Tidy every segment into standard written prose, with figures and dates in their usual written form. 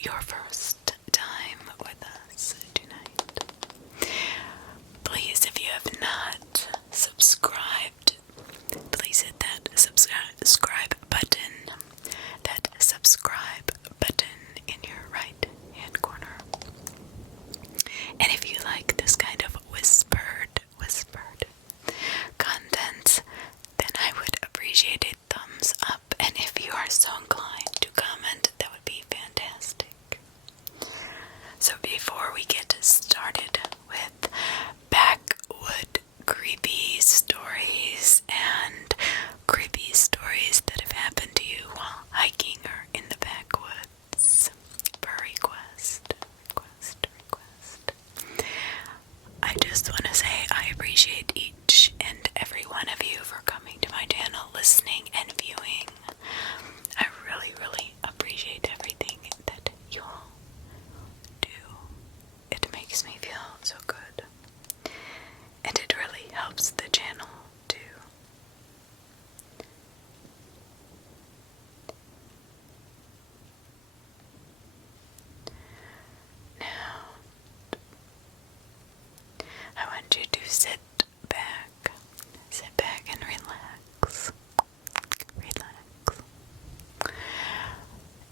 your first time with us tonight, please, if you have not subscribed, please hit that subscribe button. That subscribe button in your right hand corner. And if you like this kind of whispered content, then I would appreciate a thumbs up. And if you are so inclined to comment, that would be fantastic. So before we get started with Backwoods creepy stories and creepy stories that have happened to you while hiking or in the backwoods, per request. I just want to say I appreciate each and every one of you for coming to my channel, listening and viewing. I really, really appreciate everything that you all do. It makes me feel so good. And it really helps the channel too. Now, I want you to sit back and relax,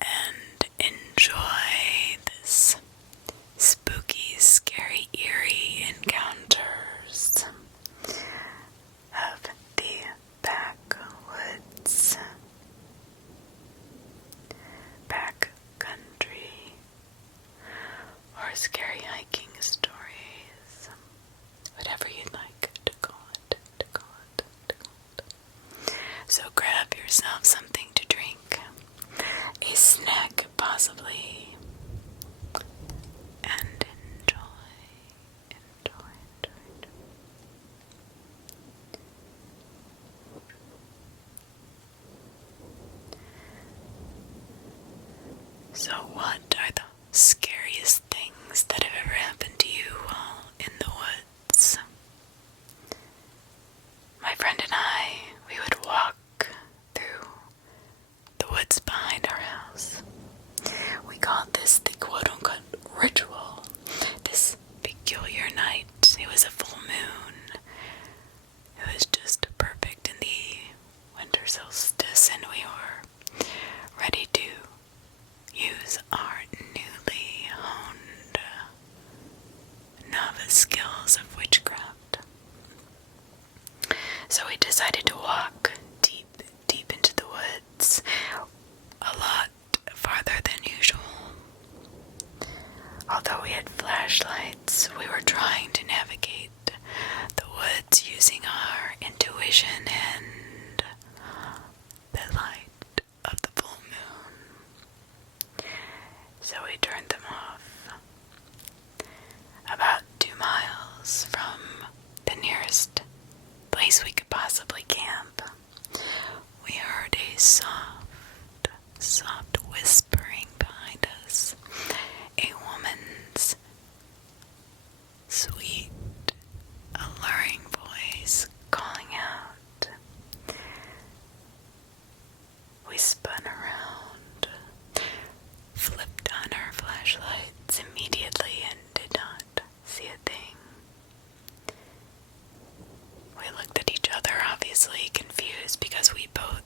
and enjoy this spooky, scary, eerie encounters of the backwoods, backcountry, or scary hiking stories, whatever you'd like to call it. So grab yourself something to drink, a snack possibly, and enjoy. So what are the scariest things that have ever happened to you while in the woods? My friend and I, we would walk through the woods behind our house. We called this the quote-unquote ritual. This peculiar night, it was a full moon. It was just perfect in the winter solstice, and we were ready to use our newly honed novice skills of witchcraft. So we decided to walk deep into the woods, a lot farther than usual. Although we had flashlights, we were trying to navigate the woods using our intuition and the light of the full moon. So we turned them off. About 2 miles from the nearest place we could possibly camp, we heard a soft whispering behind us. A woman's sweet, alluring voice calling out. We spun around, flipped on our flashlights immediately, and did not see a thing. We looked at each other, obviously confused, because we both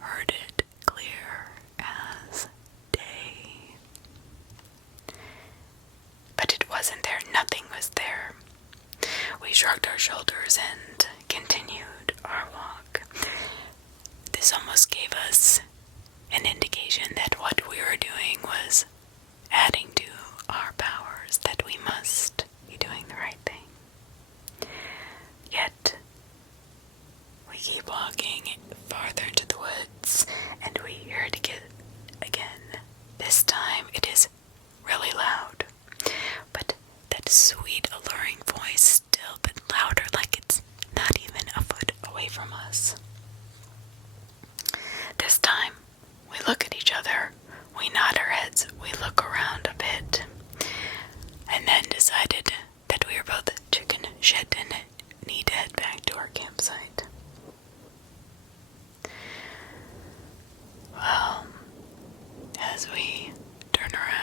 heard it clear as day. But it wasn't there. Nothing was there. We shrugged our shoulders and continued our walk. This almost gave us an indication that what we were doing was adding to our powers, that we must be doing the right thing. Yet, we keep walking farther into the woods, and we hear it again. This time it is really loud, but that sweet, alluring voice still a bit louder, like it's not even a foot away from us. This time, we look at each other, we nod our heads, we look around a bit, and then decided that we were both chicken shit and need to head back to our campsite. Well, as we turn around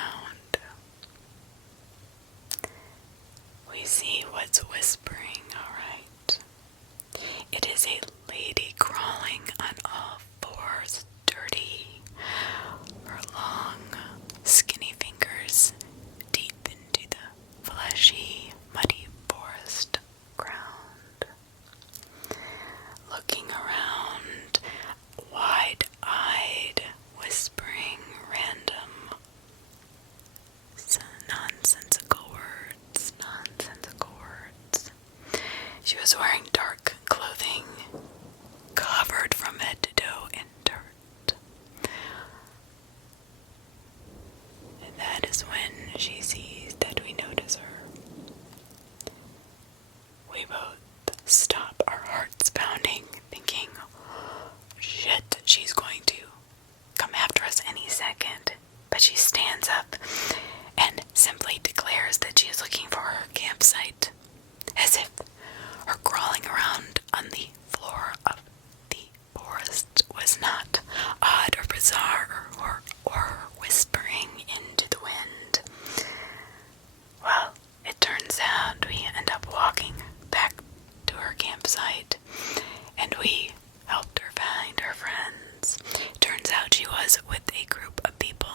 was with a group of people,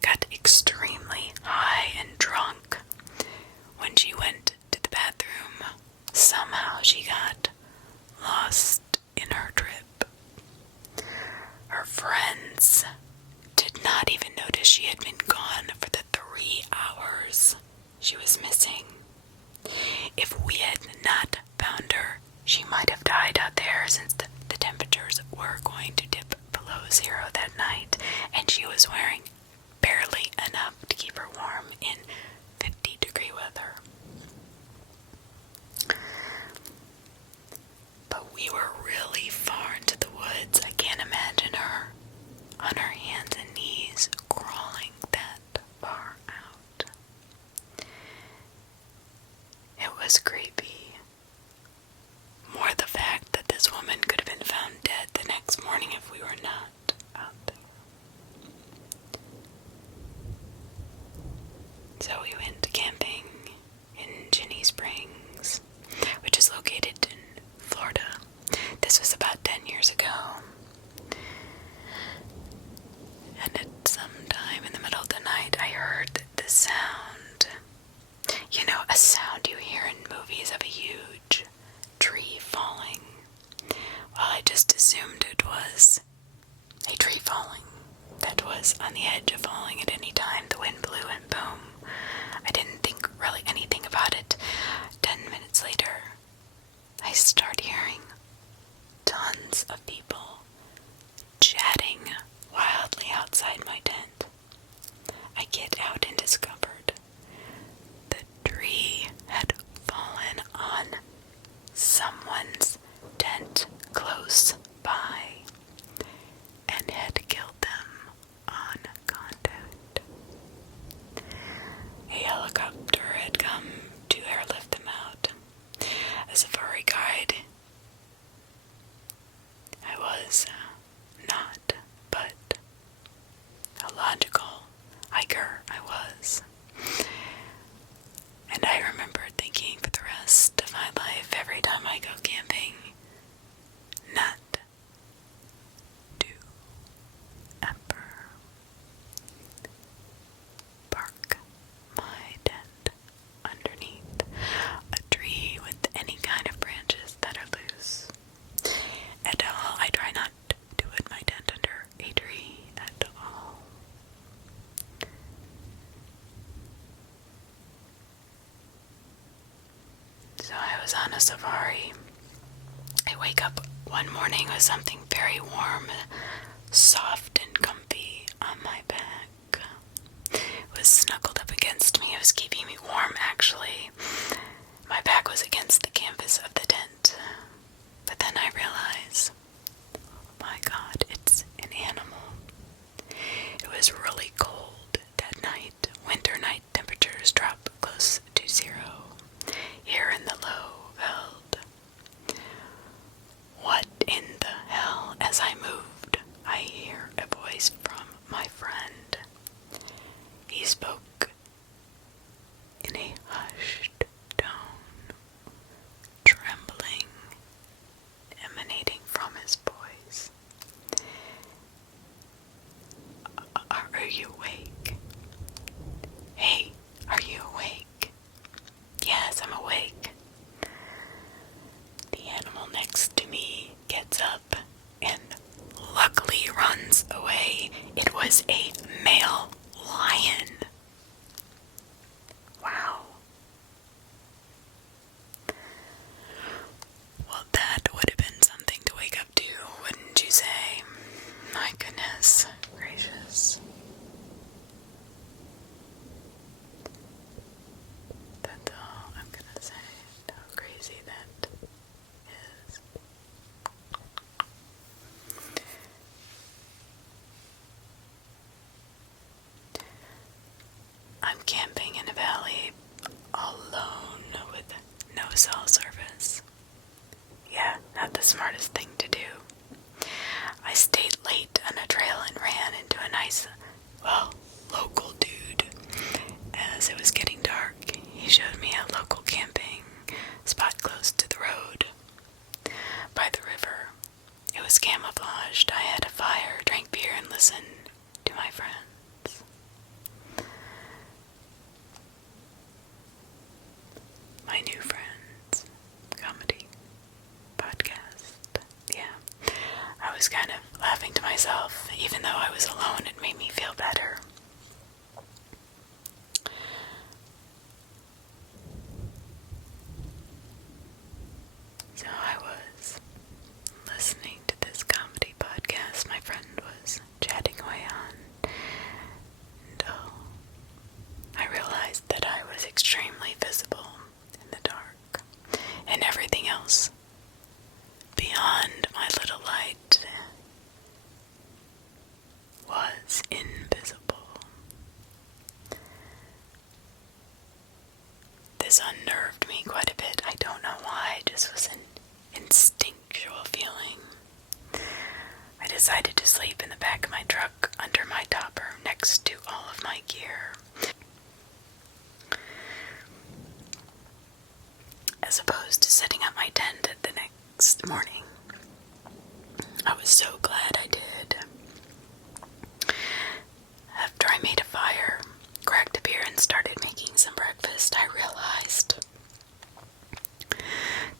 got extremely high and drunk. When she went to the bathroom, somehow she got lost in her trip. Her friends did not even notice she had been gone for the 3 hours she was missing. If we had not found her, she might have died out there, since the temperatures were going to dip below 0 that night, and she was wearing barely enough to keep her warm in 50-degree weather. But we were really far into the woods. I can't imagine her on her hands and knees crawling that far out. It was creepy. More the fact that this woman could have been found dead the next morning if we were not out there. So we went camping in Ginny Springs, which is located in Florida. This was about 10 years ago. And at some time in the middle of the night, I heard this sound. You know, a sound you hear in movies of a huge tree falling. Well, I just assumed it was a tree falling that was on the edge of falling at any time. The wind blew and boom. I didn't think really anything about it. 10 minutes later, I start hearing tons of people chatting wildly outside my tent. I get out and discovered the tree had fallen on someone's tent close by and had killed them on contact. A helicopter had come to airlift them out. A safari guide I was not, but a logical hiker I was. And I remember thinking for the rest of my life, every time I go camping, not to ever park my tent underneath a tree with any kind of branches that are loose. At all, I try not to put my tent under a tree at all. So I was on a safari. I wake up one morning with something very warm, soft and comfy on my back. It was snuggled up against me. It was keeping me warm, actually. My back was against the canvas of the tent. But then I realized, oh my God, it's an animal. It was really cold that night. Winter night temperatures drop close to 0. Here in the low veld. What in the hell? As I moved, I hear a voice from my friend. He spoke in a hushed tone, trembling, emanating from his voice. Are you awake? Hey, are you awake? Yes, I'm awake. The animal next to me gets up and luckily runs away. It was a male lion. Wow. Well, that would have been something to wake up to, wouldn't you say? My goodness gracious. That's all I'm gonna say. How crazy that is. I'm camping in a valley alone with no cell service. Yeah, not the smartest thing to do. I stayed late on a trail and ran into a nice, local dude. As it was getting dark, he showed me a local camping spot close to the road by the river. It was camouflaged. I had a fire, drank beer, and listened to my friends. My new friends. Comedy. Podcast. Yeah. I was kind of laughing to myself. Even though I was alone, it made me feel better. So I was listening to this comedy podcast my friend was chatting away on, and I realized that I was extremely visible in the dark, and everything else beyond my little light was invisible. This unnerved me quite a bit. I don't know why, it just was an instinctual feeling. I decided to sleep in the back of my truck under my topper next to all of my gear, as opposed to setting up my tent the next morning. I was so glad I did. After I made a fire, cracked a beer, and started making some breakfast, I realized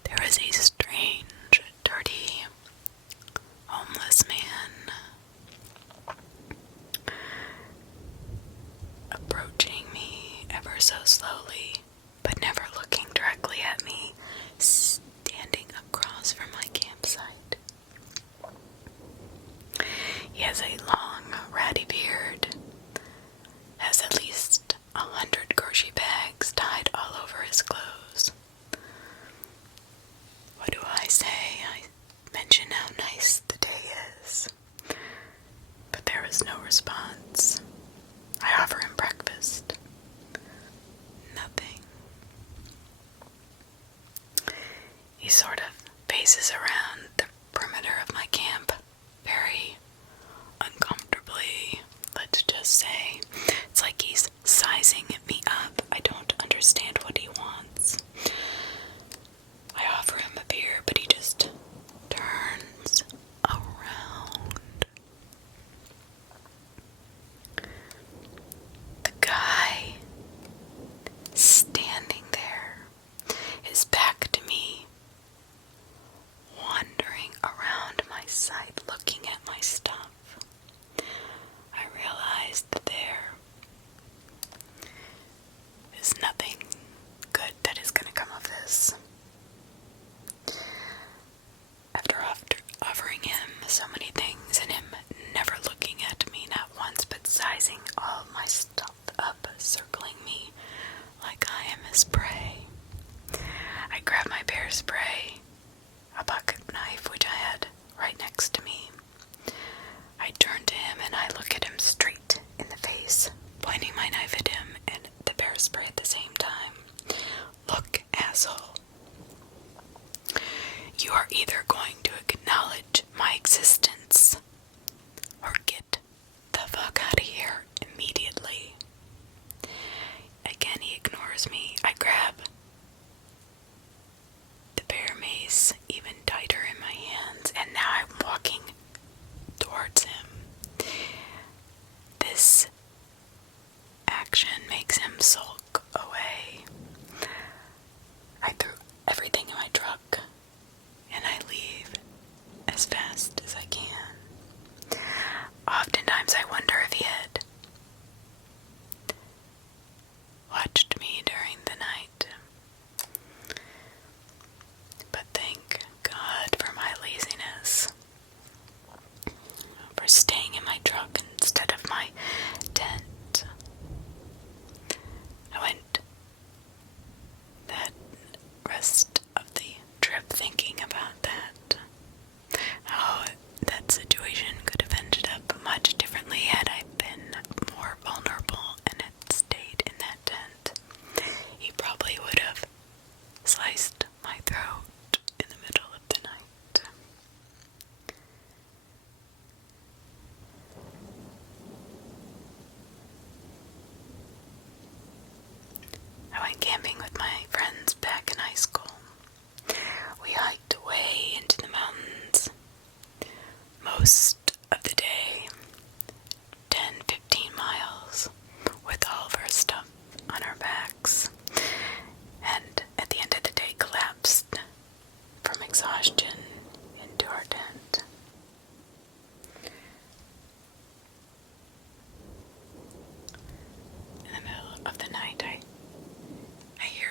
there was a strange, dirty, homeless man approaching me ever so slowly, but never looking directly at me, standing across from my campsite. He has a long, ratty beard, has at least 100 grocery bags tied all over his clothes. What do I say? I mention how nice the day is, but there was no response. I offer him breakfast. Nothing. He sort of paces around the perimeter of my camp, very uncomfortably, let's just say. It's like he's sizing me up. I don't understand what he wants. I offer him a beer, but he just turns around. The guy standing there, his back to me, wandering around my site, looking at my stuff. I realized that there is nothing good that is going to come of this. After offering him so many things and him never looking at me not once, but sizing all my stuff up, circling me like I am his prey, I grab my bear spray, a pocket knife which I had right next to me. I turn to him and I look at him straight in the face, pointing my knife at him and the bear spray at the same time. Look, asshole. You are either going to acknowledge my existence or get the fuck out of here immediately. Again, he ignores me. I grab the bear mace even tighter in my hands, and now I'm walking towards him. This action makes him sulk away. I threw everything in my truck and I leave as fast as I can. Oftentimes I wonder if he had watched me during the night. But thank God for my laziness, for staying in my truck instead of my tent. I went that rest of the trip thinking about that. How that situation could have ended up much differently had I been more vulnerable and had stayed in that tent. He probably would have sliced my throat in the middle of the night. I went camping with my friends back in high school. We hiked way into the mountains most of the day, 10,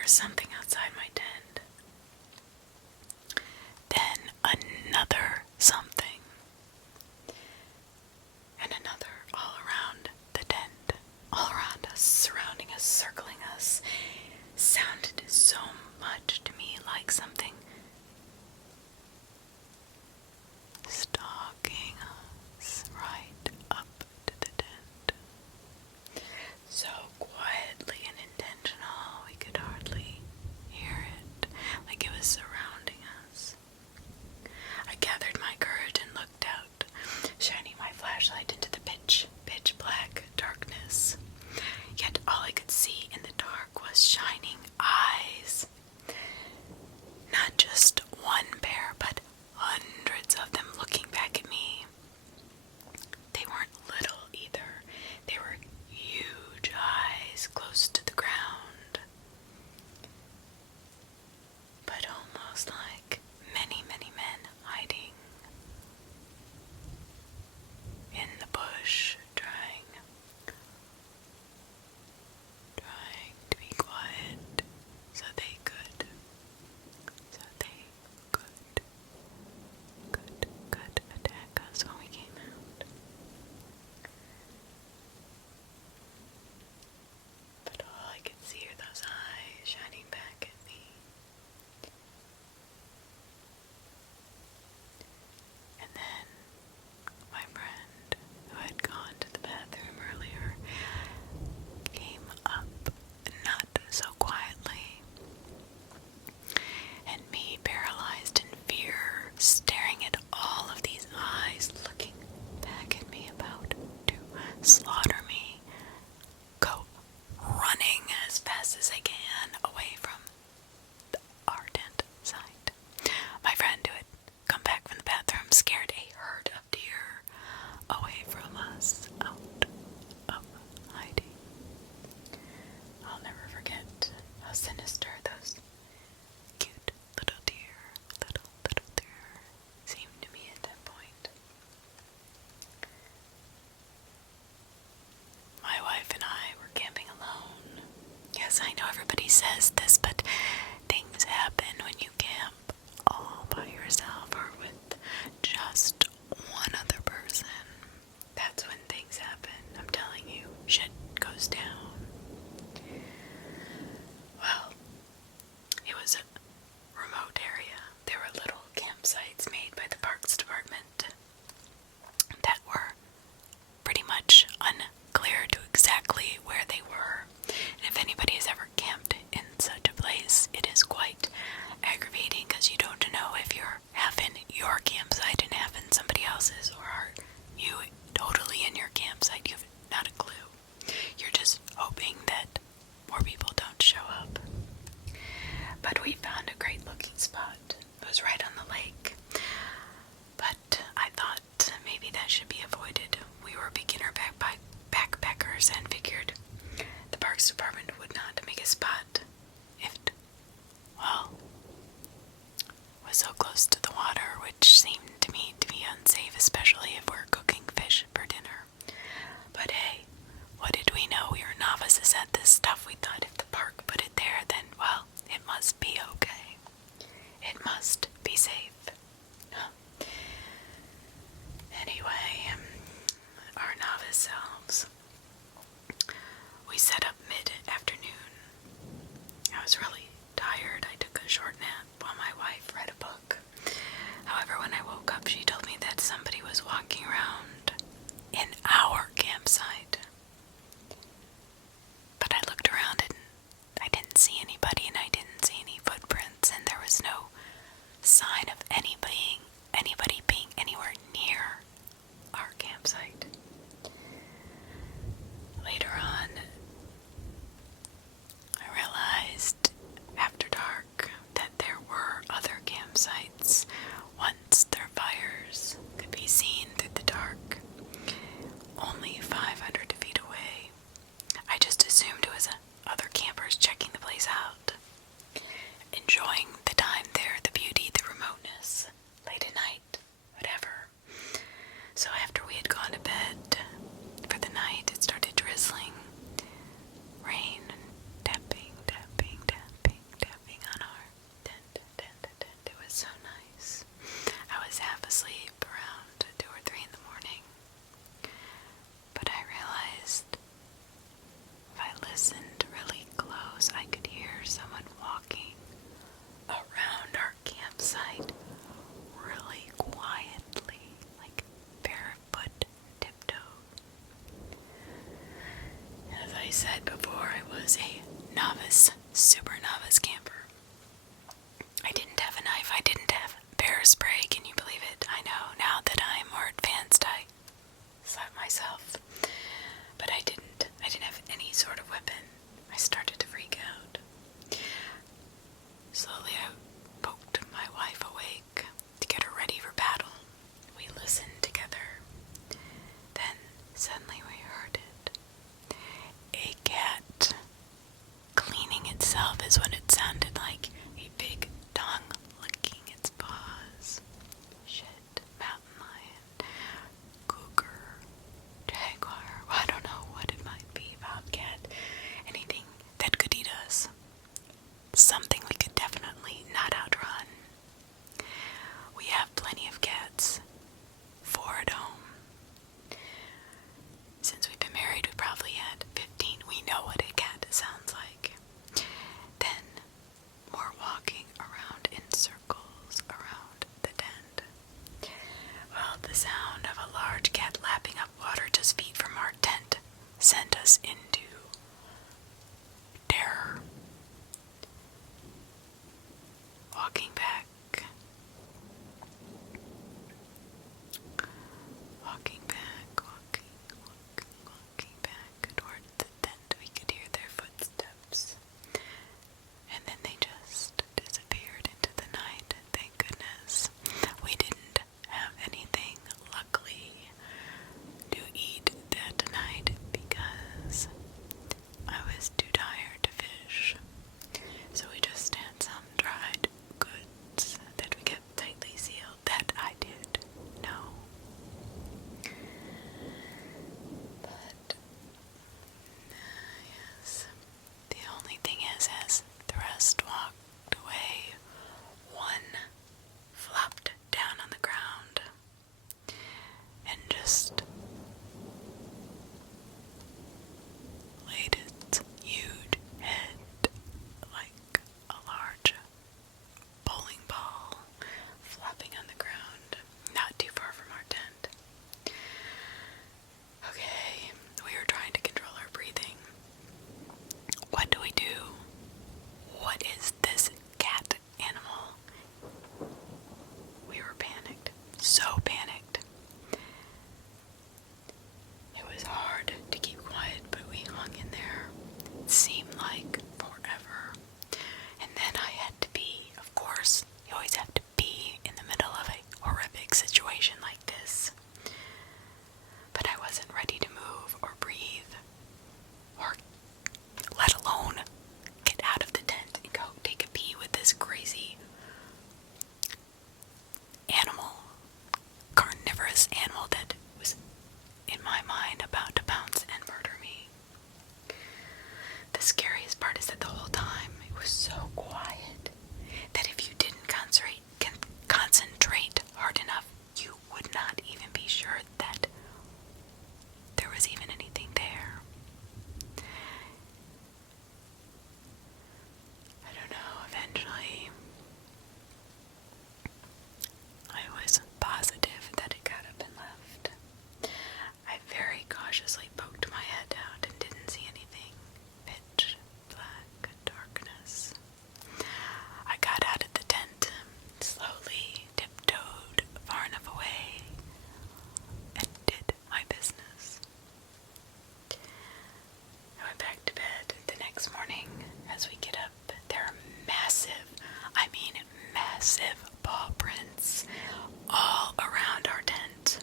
was something outside my tent. Then another something. And another all around the tent, all around us, surrounding us, circling us. Sounded so much to me like something stalking us right up to the tent. So quietly and intentional, we could hardly hear it, like it was surrounding us. I gathered my courage and looked out, shining my flashlight into the pitch black darkness. Yet all I could see in the dark was shining eyes. Not just one pair, but hundreds of them looking back at me. They weren't little either. They were huge eyes close to the ground. But almost like many, many men hiding in the bush, trying to be quiet so they could attack us when we came out. But all I could see are those eyes shining back at me. And then my friend, who had gone to the bathroom earlier, came up, not so quietly, and me, paralyzed in fear, staring at all of these eyes looking back at me, about to slaughter me, go running as fast as I can away from our tent site. My friend, who had come back from the bathroom, scared a herd of deer away from us, out of hiding. I'll never forget how sinister those cute little deer seemed to me at that point. My wife and I were camping alone. Yes, I know everybody says this, but things happen when you camp all by yourself or with just one other person. That's when things happen. I'm telling you, shit goes down. Well, it was a remote area. There were little campsites made by the Parks Department that were pretty much unclear to exactly where they were. And if anybody has ever camped in such a place, it is quite aggravating because you don't know if you're half in your campsite and half in somebody else's, or are you totally in your campsite. You have not a clue. You're just hoping that more people don't show up. But we found a great looking spot. It was right on the lake. But I thought maybe that should be avoided. We were beginner backpackers and figured the Parks Department would not make a spot if it, was so close to the water, which seemed to me to be unsafe, especially if we're cooking fish for dinner. But hey, what did we know? We were novices at this stuff. We thought if the park put it there, then, well, it must be okay. It must be safe. Anyway, our novice selves, we set up mid-afternoon. I was really tired. I took a short nap while my wife read a book. However, when I woke up, she told me that somebody was walking around in our campsite. But I looked around and I didn't see anybody, and I didn't see any footprints, and there was no sign of anybody being anywhere near our campsite. Later on, I realized after dark that there were other campsites once their fires could be seen through the dark, only 500 feet away. I just assumed it was other campers checking the place out, enjoying the time there, the beauty, the remoteness, late at night, whatever. So after we had gone to bed for the night, it started drizzling. Rain, tapping, tapping, tapping. I said before, I was a novice, super novice camper. I didn't have a knife, I didn't have bear spray, can you believe it? I know, now that I'm more advanced, I slap myself. But I didn't have any sort of weapon. I started to freak out. Slowly I poked my wife awake to get her ready for battle. We listened together. Then suddenly we heard it. A cat cleaning itself is what it sounded like. A big tongue licking its paws. Shit, mountain lion, cougar, jaguar. I don't know what it might be. Bobcat. Anything that could eat us. Something we could definitely not outrun. We have plenty of cats. 4 at home. Since we've been married, we probably had 15. We know what a cat sounds like. Then, more walking around in circles around the tent. Well, the sound of a large cat lapping up water just feet from our tent sent us into terror. Walking back towards the tent, we could hear their footsteps. And then they just disappeared into the night. Thank goodness. We didn't have anything, luckily, to eat that night because I was too tired to fish. So we just had some dried goods that we kept tightly sealed. That I did know. But, yes, the only thing is, as the rest walked away, one flopped down on the ground and just laid its huge head like a large bowling ball flopping on the ground, not too far from our tent. Okay, we were trying to control our breathing. What do we do? What is this cat animal? We were panicked, so panicked. It was hard to keep quiet, but we hung in there. It seemed like forever. And then I had to pee. Of course, you always have to pee in the middle of a horrific situation like this. But I wasn't ready to move or breathe, or let alone get out of the tent and go take a pee with this crazy animal, carnivorous animal that was, in my mind, about to pounce and murder me. The scariest part is that the whole time it was so quiet that if you didn't concentrate hard enough, you would not even be sure that there was even anything there. I don't know, eventually I was positive that it got up and left. I very cautiously poked my head out and didn't see anything. Pitch black darkness. I got out of the tent, slowly tiptoed far enough away, and did my business. I went back to bed. The next morning, as we get up, there are massive paw prints all around our tent.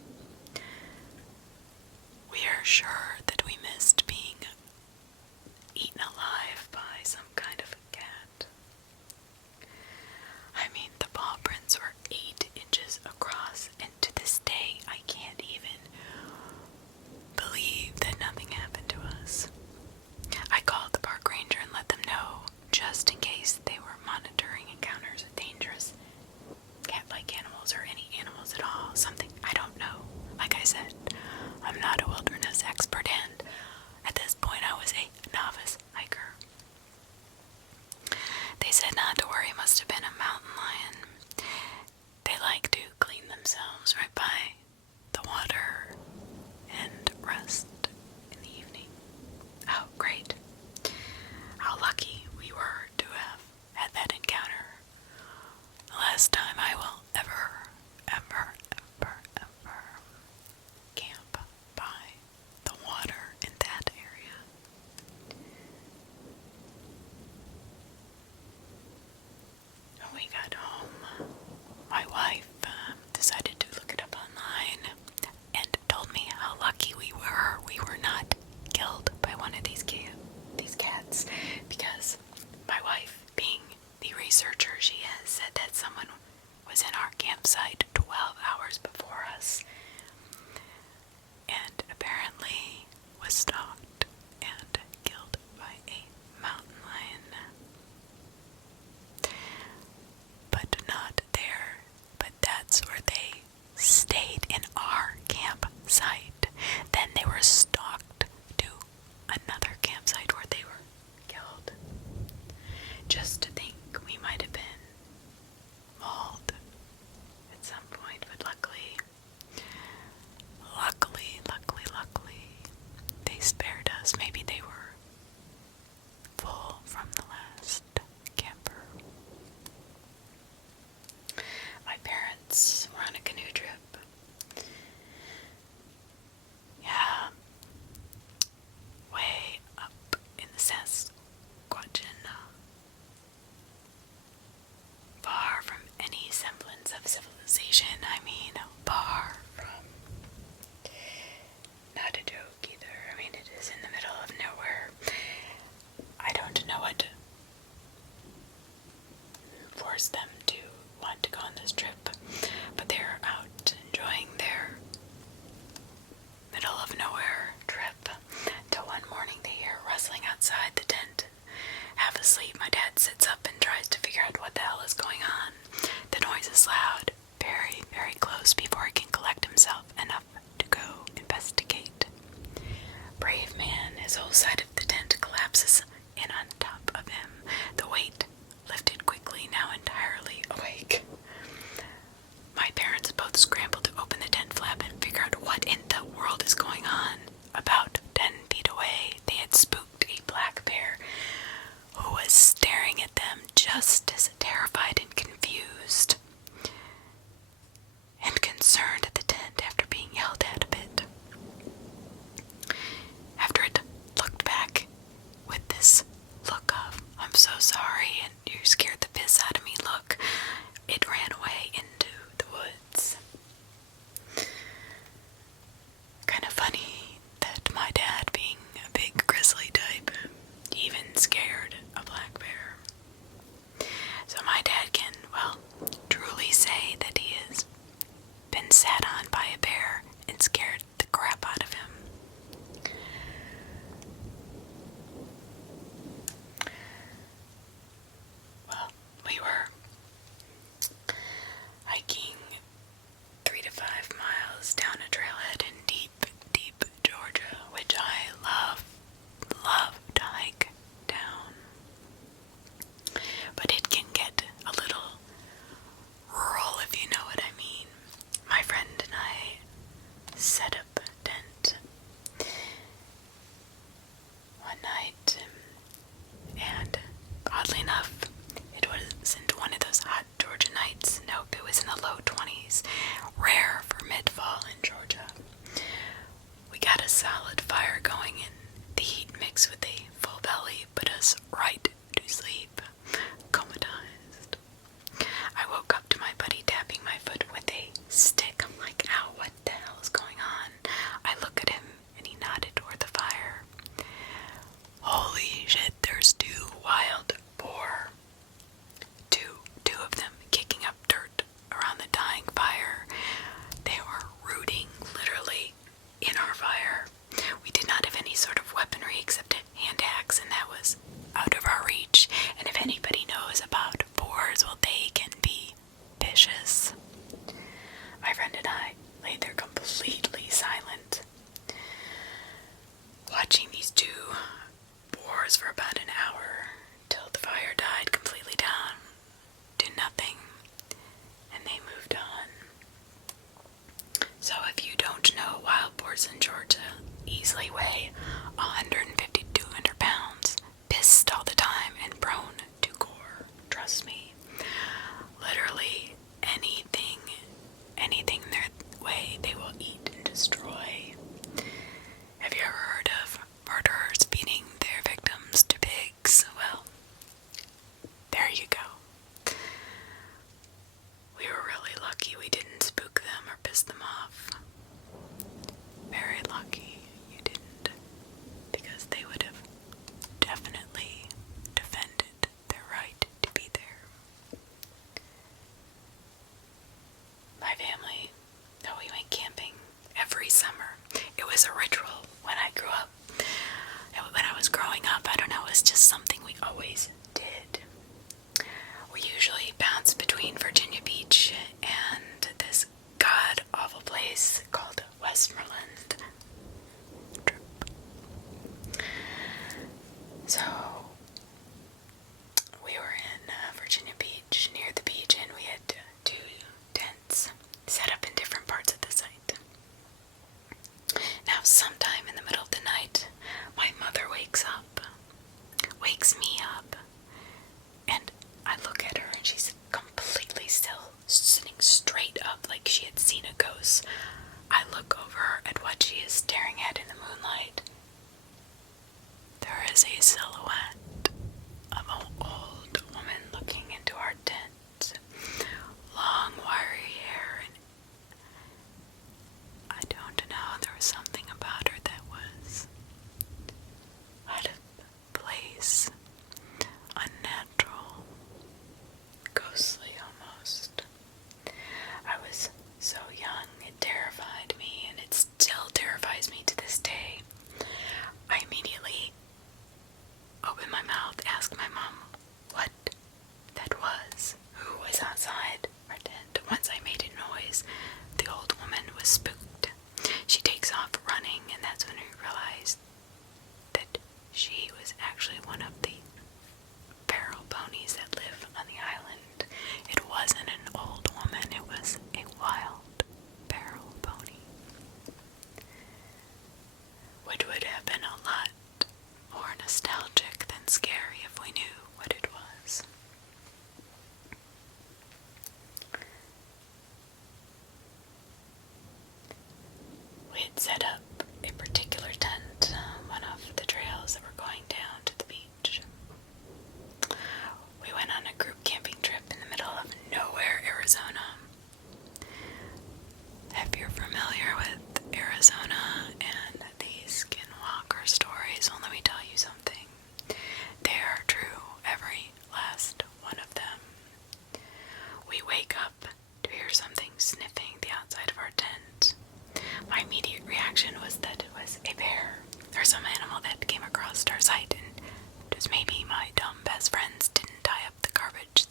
We are sure that we missed being eaten alive by some kind of cat. I mean, the paw prints were 8 inches across, and to this day, I can't even believe that nothing happened to us. I called the park ranger and let them know, just in case they were monitoring encounters with dangerous cat-like animals or any animals at all. Something, I don't know. Like I said, I'm not a wilderness expert, and His whole side of the tent collapses in on top of him. The weight lifted quickly, now entirely awake. My parents both scrambled to open the tent flap and figure out what in the world is going on. About 10 feet away, they had spooked a black bear who was staring at them just as terrified and confused and concerned at the tent after being yelled at a bit. After it looked back with this look of, "I'm so sorry and you scared the piss out of me" look, it ran away into the woods. Kind of funny that my dad, being a big grizzly type, even scared a black bear. So my dad can, well, truly say that he has been sat on by a bear and scared the crap out of him. Well, we were hiking 3 to 5 miles down a trailhead in deep, deep Georgia, which I love to hike down. But it can get a little rural, if you know what I mean. My friend and I set up a tent one night, and oddly enough, it wasn't one of those hot Georgia nights. Nope, it was in the low 20s, rare for mid-fall in Georgia. We got a solid fire going, and the heat mixed with a full belly put us right to sleep, comatized. I woke up to my buddy tapping my foot with a stick. I'm like, ow, what the hell is going on? I look at him, and he nodded toward the fire. Holy shit, there's 2 wild boar. Two of them kicking up dirt around the dying fire. They were rooting literally in our fire. We did not have any sort of weaponry except a hand axe, and that was out of our reach. And if anybody knows about boars, well, they can be vicious. My friend and I lay there completely silent, watching these 2 boars for about an hour, till the fire died completely down to nothing, and they moved on. So if you don't know, wild boars in Georgia easily weigh 150 to 200 pounds, pissed all the time and prone to gore. Trust me. Literally anything in their way they will eat and destroy. Have you ever heard of murderers feeding their victims to pigs? sight, and just maybe my dumb best friends didn't tie up the garbage.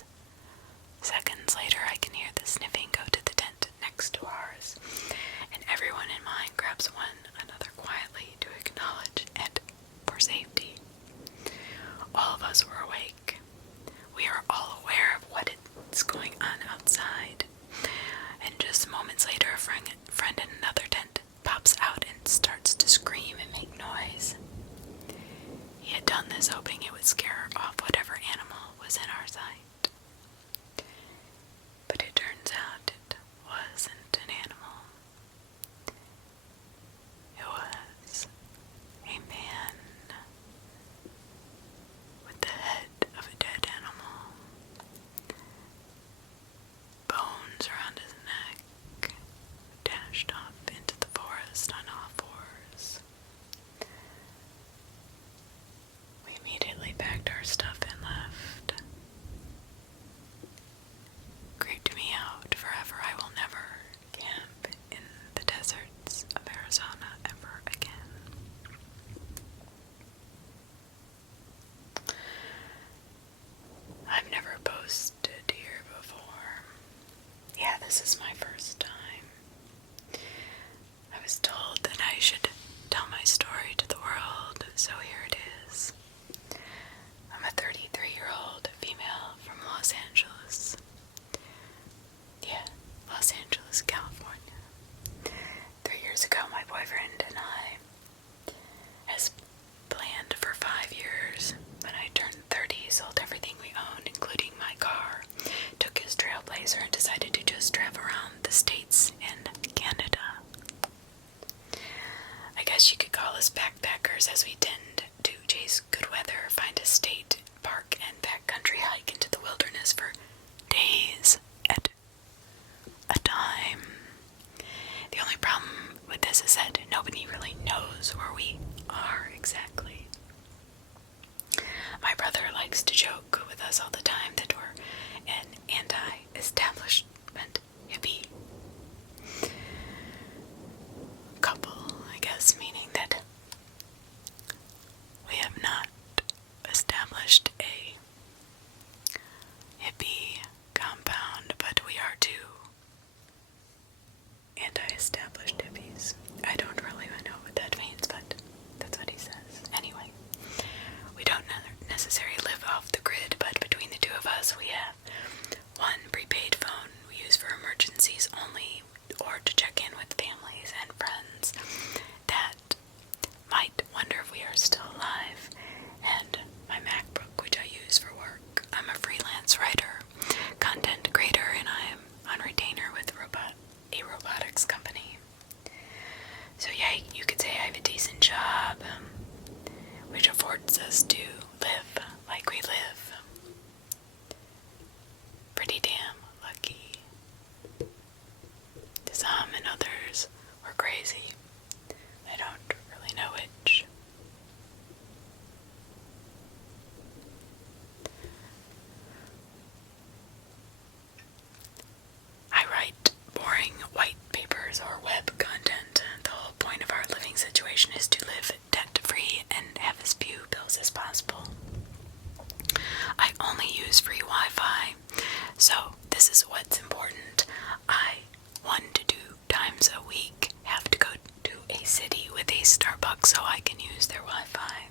Seconds later, I can hear the sniffing go to the tent next to ours, and everyone in mine grabs one another quietly to acknowledge and for safety. All of us were awake. We are all aware of what is going on outside, and just moments later, a friend in another tent pops out and starts to scream and make noise. He had done this hoping it would scare off whatever animal was in our sight. But it turns out it wasn't an animal. It was a man with the head of a dead animal, bones around his neck, dashed off into the forest on all fours. We immediately packed our stuff and left. Creeped me out forever. I will never camp in the deserts of Arizona ever again. I've never posted here before. Yeah, this is my first time. I was told that I should tell my story to the world, so here it is. I'm a 33-year-old female from Los Angeles. Yeah, Los Angeles, California. 3 years ago, my boyfriend and I, as planned for 5 years, when I turned 30, sold everything we owned, including my car, took his Trailblazer, and decided to just drive around the States and Canada. I guess you could call us backpackers, as we tend to chase good weather, find a state park, and backcountry hike into the wilderness for days at a time. The only problem with this is that nobody really knows where we are exactly. My brother likes to joke with us all the time that we're an anti-establishment hippie couple, I guess, meaning that we have not established a hippie compound, but we are two anti-established hippies. I don't really know what that means, but that's what he says. Anyway, we don't necessarily live off the grid, but between the two of us, we have one prepaid phone we use for emergencies only, or to check in with families and friends that might wonder if we are still alive, and my MacBook, which I use for work. I'm a freelance writer, content creator, and I am on retainer with a robotics company. So yeah, you could say I have a decent job, which affords us to live like we live. Pretty damn lucky. Some and others were crazy. I don't really know which. I write boring white papers or web content. The whole point of our living situation is to live debt-free and have as few bills as possible. I only use free Wi-Fi, so this is what's important. I 1 to 2 times a week have to go to a city with a Starbucks so I can use their Wi-Fi.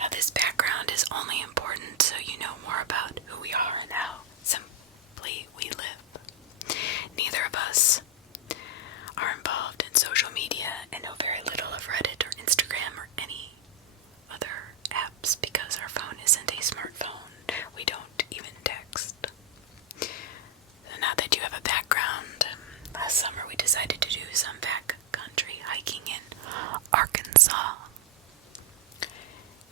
Now, this background is only important so you know more about who we are and how simply we live. Neither of us are involved in social media and know very little of Reddit or Instagram or any other apps because our phone isn't a smartphone. We don't even text. So now that you have a background, last summer we decided to do some backcountry hiking in Arkansas.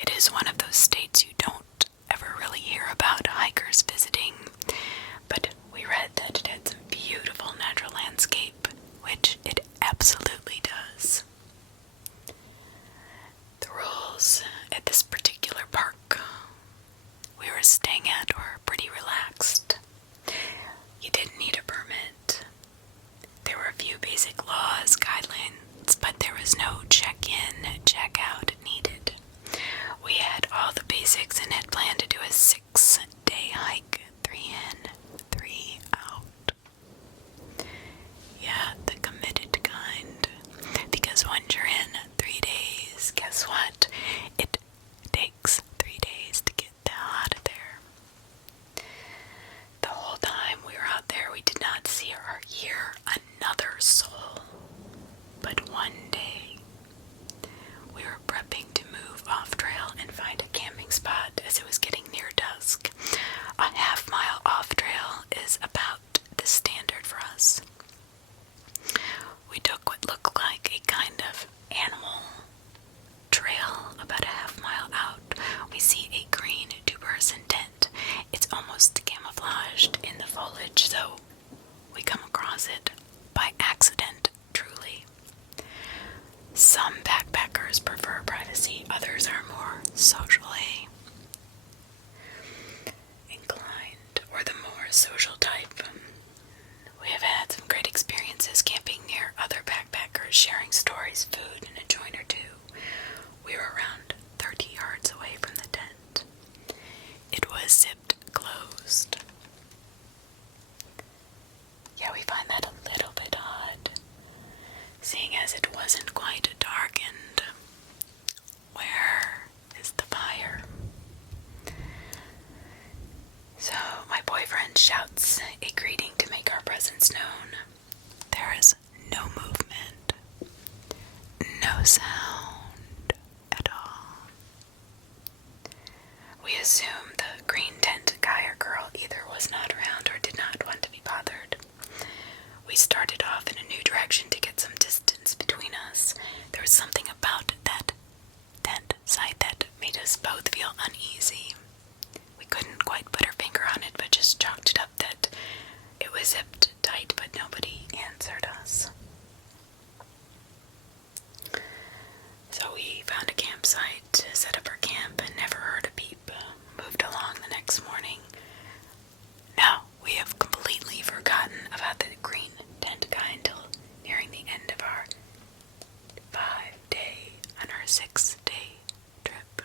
It is one of those states you don't ever really hear about hikers visiting, but we read that it had some beautiful natural landscape, which it absolutely does. The rules at this particular park we were staying at were pretty relaxed. You didn't need a permit. There were a few basic laws, guidelines, but there was no check-in, check-out needed. We almost camouflaged in the foliage, so we come across it by accident, truly. Some backpackers prefer privacy, others are more socially inclined, or the more social type. We have had some great experiences camping near other backpackers, sharing stories, food, and a joint or two. We were around 30 yards away from the tent. It was zipped closed. Yeah, we find that a little bit odd, seeing as it wasn't quite dark, and where is the fire? So my boyfriend shouts a greeting to make our presence known. There is no movement, no sound at all. We assume the green tent guy or girl either was not around or did not want to be bothered. We started off in a new direction to get some distance between us. There was something about that tent site that made us both feel uneasy. We couldn't quite put our finger on it, but just chalked it up that it was zipped tight, but nobody answered us. So we found a campsite, set up our camp, and never heard a peep. Moved along the next morning. Now, we have completely forgotten about the green tent guy until nearing the end of our 6-day trip.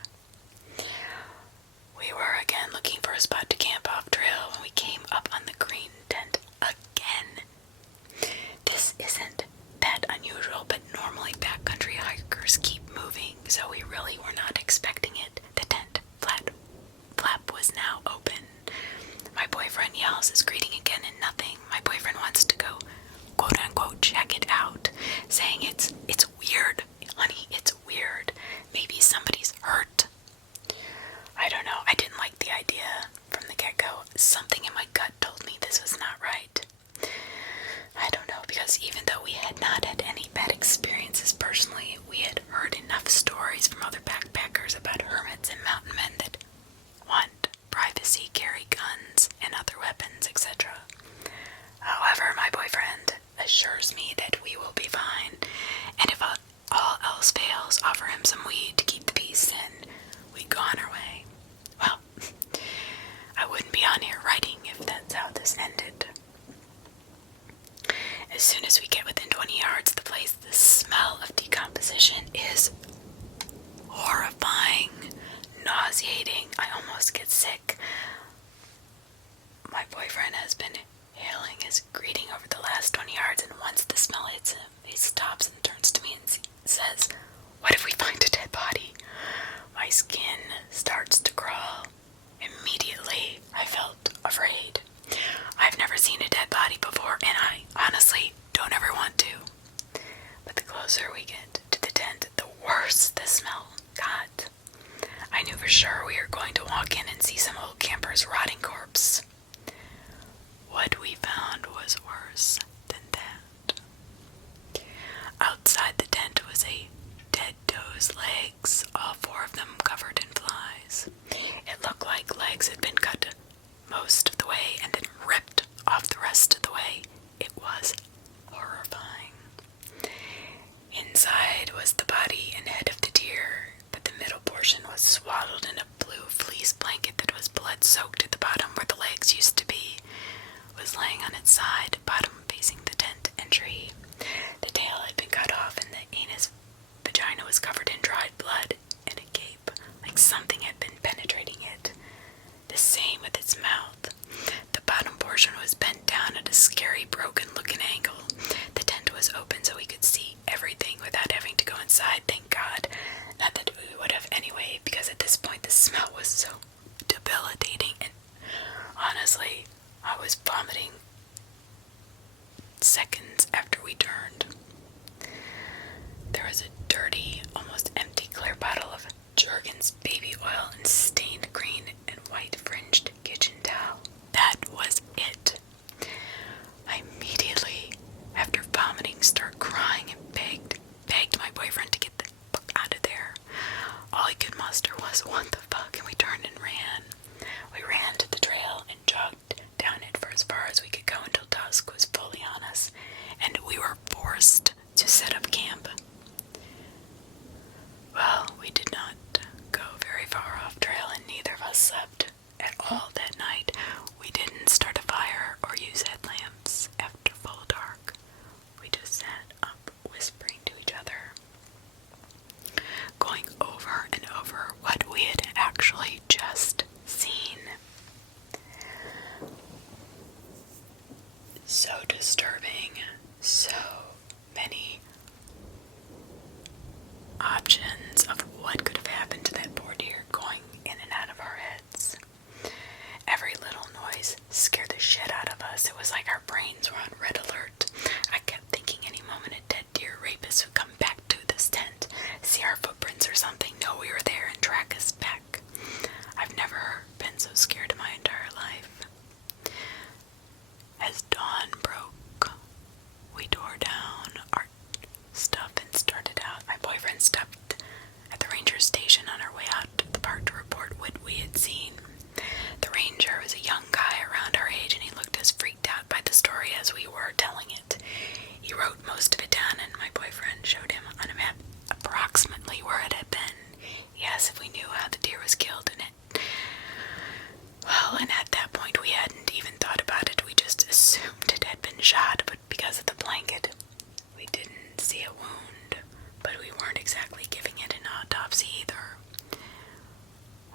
We were again looking for a spot to camp off trail when we came up on the green tent again. This isn't that unusual, but normally backcountry hikers keep moving, so we really were not expecting it. The tent flap was now open. My boyfriend yells his greeting again and nothing. My boyfriend wants to go, quote unquote, check it out, saying it's weird, honey, it's weird. Maybe somebody's hurt. I don't know, I didn't like the idea from the get-go. Something in my gut told me this was not right. I don't know, because even though we had not had any bad experiences personally, we had heard enough stories from other backpackers about hermits and mountain men that want privacy, carry guns and other weapons, etc. However, my boyfriend assures me that we will be fine, and if all else fails, offer him some weed to keep the peace, and we go on our way. Well, I wouldn't be on here writing if that's how this ended. As soon as we get within 20 yards of the place, the smell of decomposition is horrifying, nauseating. I almost get sick. My boyfriend has been hailing his greeting over the last 20 yards, and once the smell hits him, he stops and turns to me and says, "What if we find a dead body?" My skin starts to crawl. Immediately, I felt afraid. I've never seen a dead body before, and I honestly don't ever want to. But the closer we get to the tent, the worse the smell got. I knew for sure we were going to walk in and see some old camper's rotting corpse. What we found was worse than that. Outside the tent was a dead doe's legs, all 4 of them covered in flies. It looked like legs had been cut most of the way and then ripped off the rest of the way. It was horrifying. Inside was the body and head of the deer, but the middle portion was swaddled in a blue fleece blanket that was blood-soaked at the bottom where the legs used to be. It was laying on its side, bottom facing the tent entry. The tail had been cut off and the anus vagina was covered in dried blood and a gape, like something had been penetrating it. The same with its mouth. The bottom portion was bent down at a scary, broken-looking angle. The tent was open so we could see everything without having to go inside, thank God. Not that we would have anyway, because at this point the smell was so debilitating, and honestly, I was vomiting seconds after we turned. There was a dirty, almost empty clear bottle of Jergens baby oil and stained green and white fringed kitchen towel. That was it. I immediately, after vomiting, started crying and begged my boyfriend to get the fuck out of there. All he could muster was, "What the fuck?" and we turned and ran. We ran to the trail, and as far as we could go until dusk was fully on us, and we were forced to set up camp. Well, we did not go very far off trail, and neither of us slept at all that night. We didn't start a fire or use headlamps after full dark. We just sat up whispering to each other, going over and over what we had actually just seen. So disturbing, so many options of what could have happened to that poor deer going in and out of our heads. Every little noise scared the shit out of us. It was like our brains were on red alert. I kept thinking any moment a dead deer rapist would come back to this tent, see our footprints or something, know we were there, and track us back. I've never been so scared in my entire life. As dawn broke, we tore down our stuff and started out. My boyfriend stopped at the ranger station on our way out to the park to report what we had seen. The ranger was a young guy around our age, and he looked as freaked out by the story as we were telling it. He wrote most of it down, and my boyfriend showed him on a map approximately where it had been. He asked if we knew how the deer was killed, and at that point we hadn't even thought about it. We just assumed it had been shot, but because of the blanket, we didn't see a wound, but we weren't exactly giving it an autopsy either.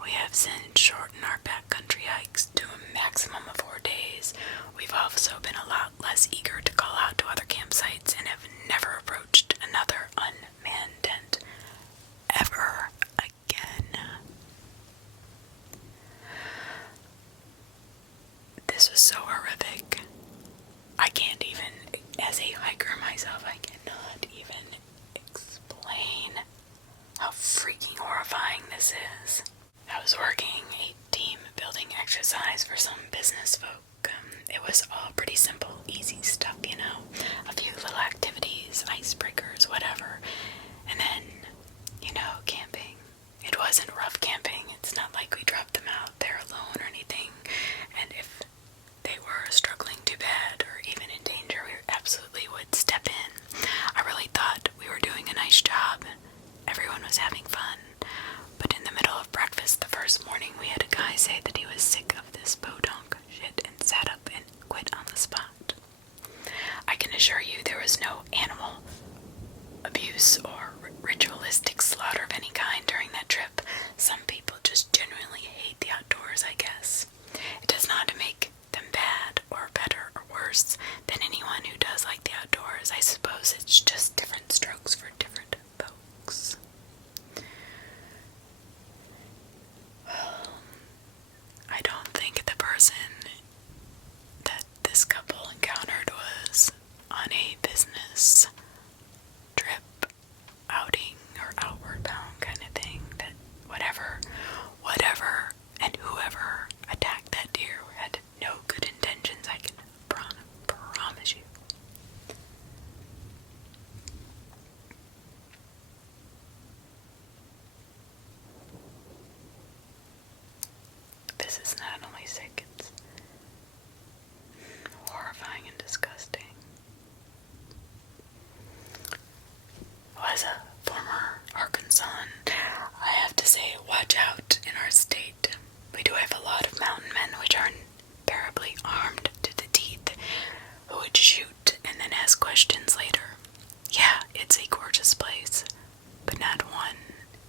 We have since shortened our backcountry hikes to a maximum of 4 days. We've also been a lot less eager to call out to other campsites and have never approached another unmanned tent ever again. This was so horrific. I can't even, as a hiker myself, I cannot even explain how freaking horrifying this is. I was working a team building exercise for some business folk. It was all pretty simple, easy stuff, a few little activities, icebreakers, whatever. And then, camping. It wasn't rough camping. It's not like we dropped them out there alone or anything. And if they were struggling too bad or even in danger, we absolutely would step in. I really thought we were doing a nice job. Everyone was having fun. But in the middle of breakfast the first morning, we had a guy say that he was sick of this podunk shit and sat up and quit on the spot. I can assure you there was no animal abuse or ritualistic slaughter of any kind during that trip. Some people just genuinely hate the outdoors, I guess. It does not make them bad or better or worse than anyone who does like the outdoors. I suppose it's just different strokes for different folks. I don't think the person that this couple encountered was on a business trip, outing, or outward bound kind of thing. That whatever, and whoever attacked that deer had no good intentions, I can promise you. This is not only sick, it's horrifying and disgusting. As a former Arkansan, I have to say, watch out in our state. We do have a lot of mountain men which are invariably armed to the teeth, who would shoot and then ask questions later. Yeah, it's a gorgeous place, but not one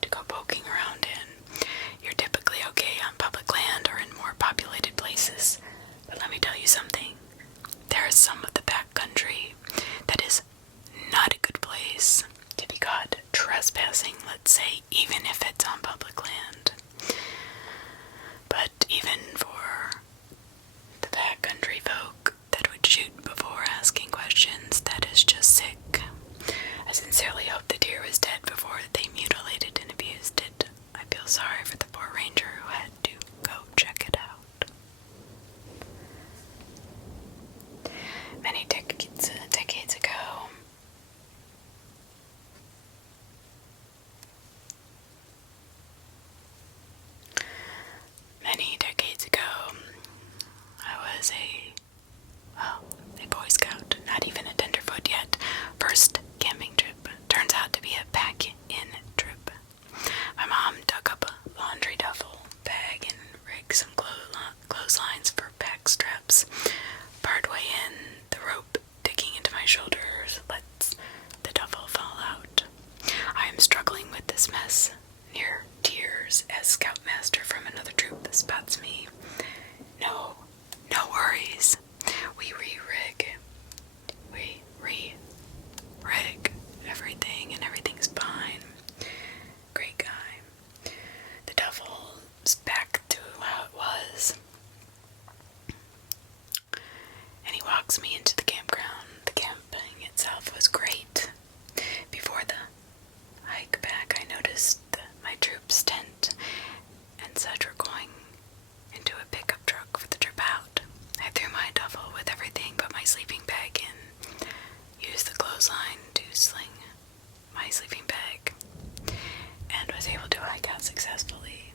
to go poking around in. You're typically okay on public land or in more populated places, but let me tell you something. There are some of the course, as scoutmaster from another troop spots me. No worries. We re-rig everything, and everything's fine. Great guy. The duffel's back to how it was. And he walks me into the campground. The camping itself was great. Before the hike back, I noticed my troop's tent and such were going into a pickup truck for the trip out. I threw my duffel with everything but my sleeping bag in, used the clothesline to sling my sleeping bag, and was able to hike out successfully.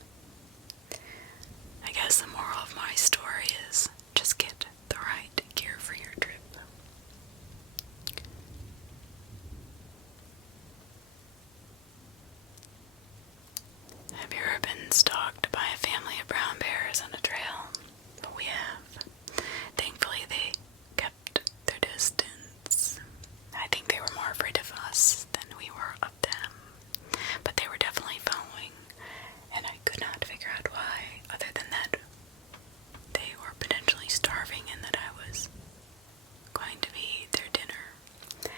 I guess the moral of my story is just get the right gear for your trip. Have you ever been stalked by a family of brown bears on a trail? Well, we have. Thankfully, they kept their distance. I think they were more afraid of us than we were of them. But they were definitely following, and I could not figure out why, other than that they were potentially starving and that I was going to be their dinner.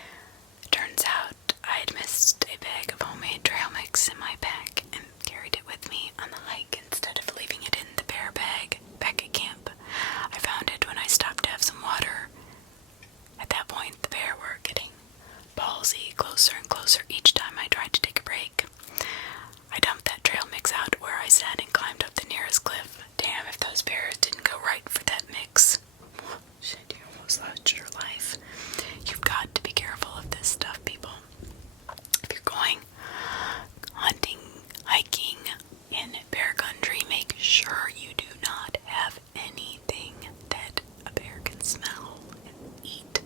Turns out I had missed a bag of homemade trail mix in my pack and carried it with me on the hike instead of leaving it in the bear bag back at camp. I found it when I stopped to have some water. At that point, the bear were getting ballsy, closer and closer each time I tried to take a break. I dumped that trail mix out where I sat and climbed up the nearest cliff. Damn, if those bears didn't go right for that mix. Shit, you almost lost your life. You've got to be careful of this stuff, people. If you're going hunting, hiking in bear country, make sure you do not have anything that a bear can smell and eat.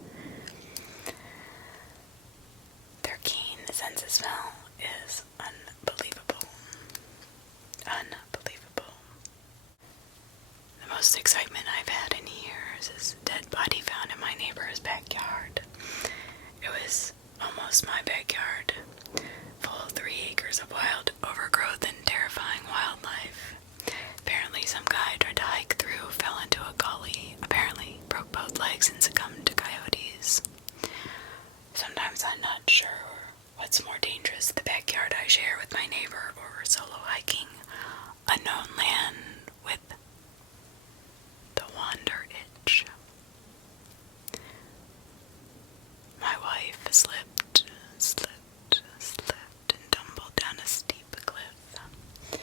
Their keen sense of smell is unbelievable. Unbelievable. The most excitement I've had in years is a dead body found in my neighbor's backyard. It was almost my backyard, full of 3 acres of wild overgrowth and terrifying wildlife. Apparently some guy tried to hike through, fell into a gully, apparently broke both legs and succumbed to coyotes. Sometimes I'm not sure what's more dangerous, the backyard I share with my neighbor or solo hiking unknown land with the wander itch. My wife slipped and tumbled down a steep cliff.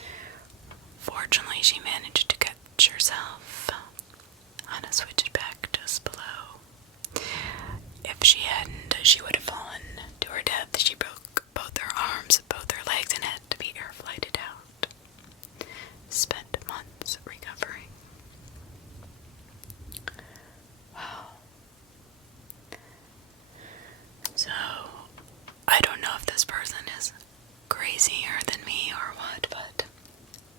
Fortunately, she managed to catch herself on a switchback just below. If she hadn't, she would have fallen to her death. She broke both her arms, both her legs, and had to be air flighted out. Spent months recovering. Wow. So, I don't know if this person is crazier than me or what, but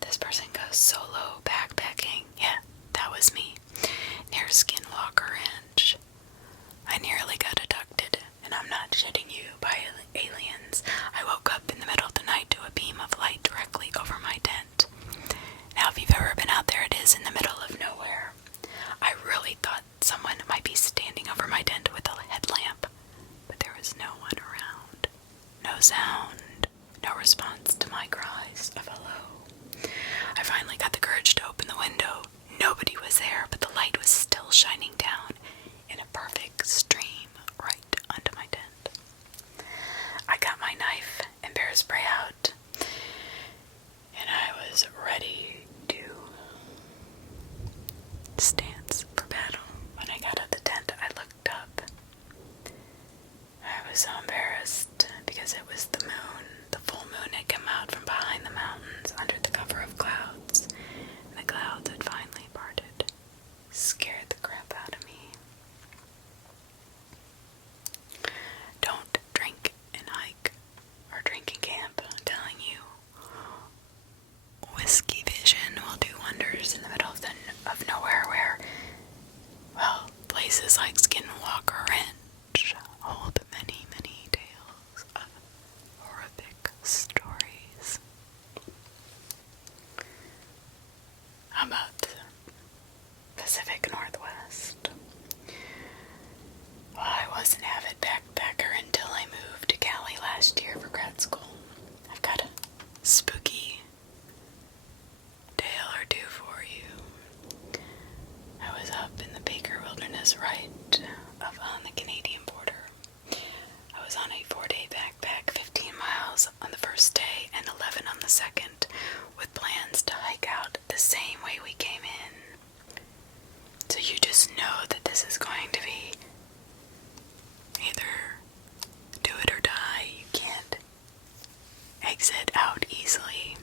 this person goes solo backpacking. Yeah, that was me. Near Skinwalker Ranch. I nearly got abducted, and I'm not shitting you, by aliens. I woke up in the middle of the night to a beam of light directly over my tent. Now, if you've ever been out there, it is in the middle of nowhere. I really thought someone might be standing over my tent with a headlamp, but there was no one around. No sound, no response to my cries of hello. I finally got the courage to open the window. Nobody was there, but the light was still shining down in a perfect stream right onto my tent. I got my knife and bear spray out, and I was ready to stance for battle. When I got out of the tent, I looked up. I was so embarrassed because it was the moon. The full moon had come out from behind the mountains under the cover of clouds, and the clouds had finally parted. Scared the crap out of me. Don't drink and hike or drink and camp, I'm telling you. Whiskey vision will do wonders in the middle of nowhere where, well, places like Skinwalker Ranch hold many, many tales of horrific stories. How about the Pacific Northwest? Well, I was an avid backpacker until I moved to Cali last year for grad school. I've got a spooky tale or two for you. I was up in the Baker Wilderness right up on the Canadian border. I was on a 4-day backpack, 15 miles on the first day and 11 on the second, with plans to hike out the same way we came in. So you just know that this is going to be either do it or die. You can't exit out easily.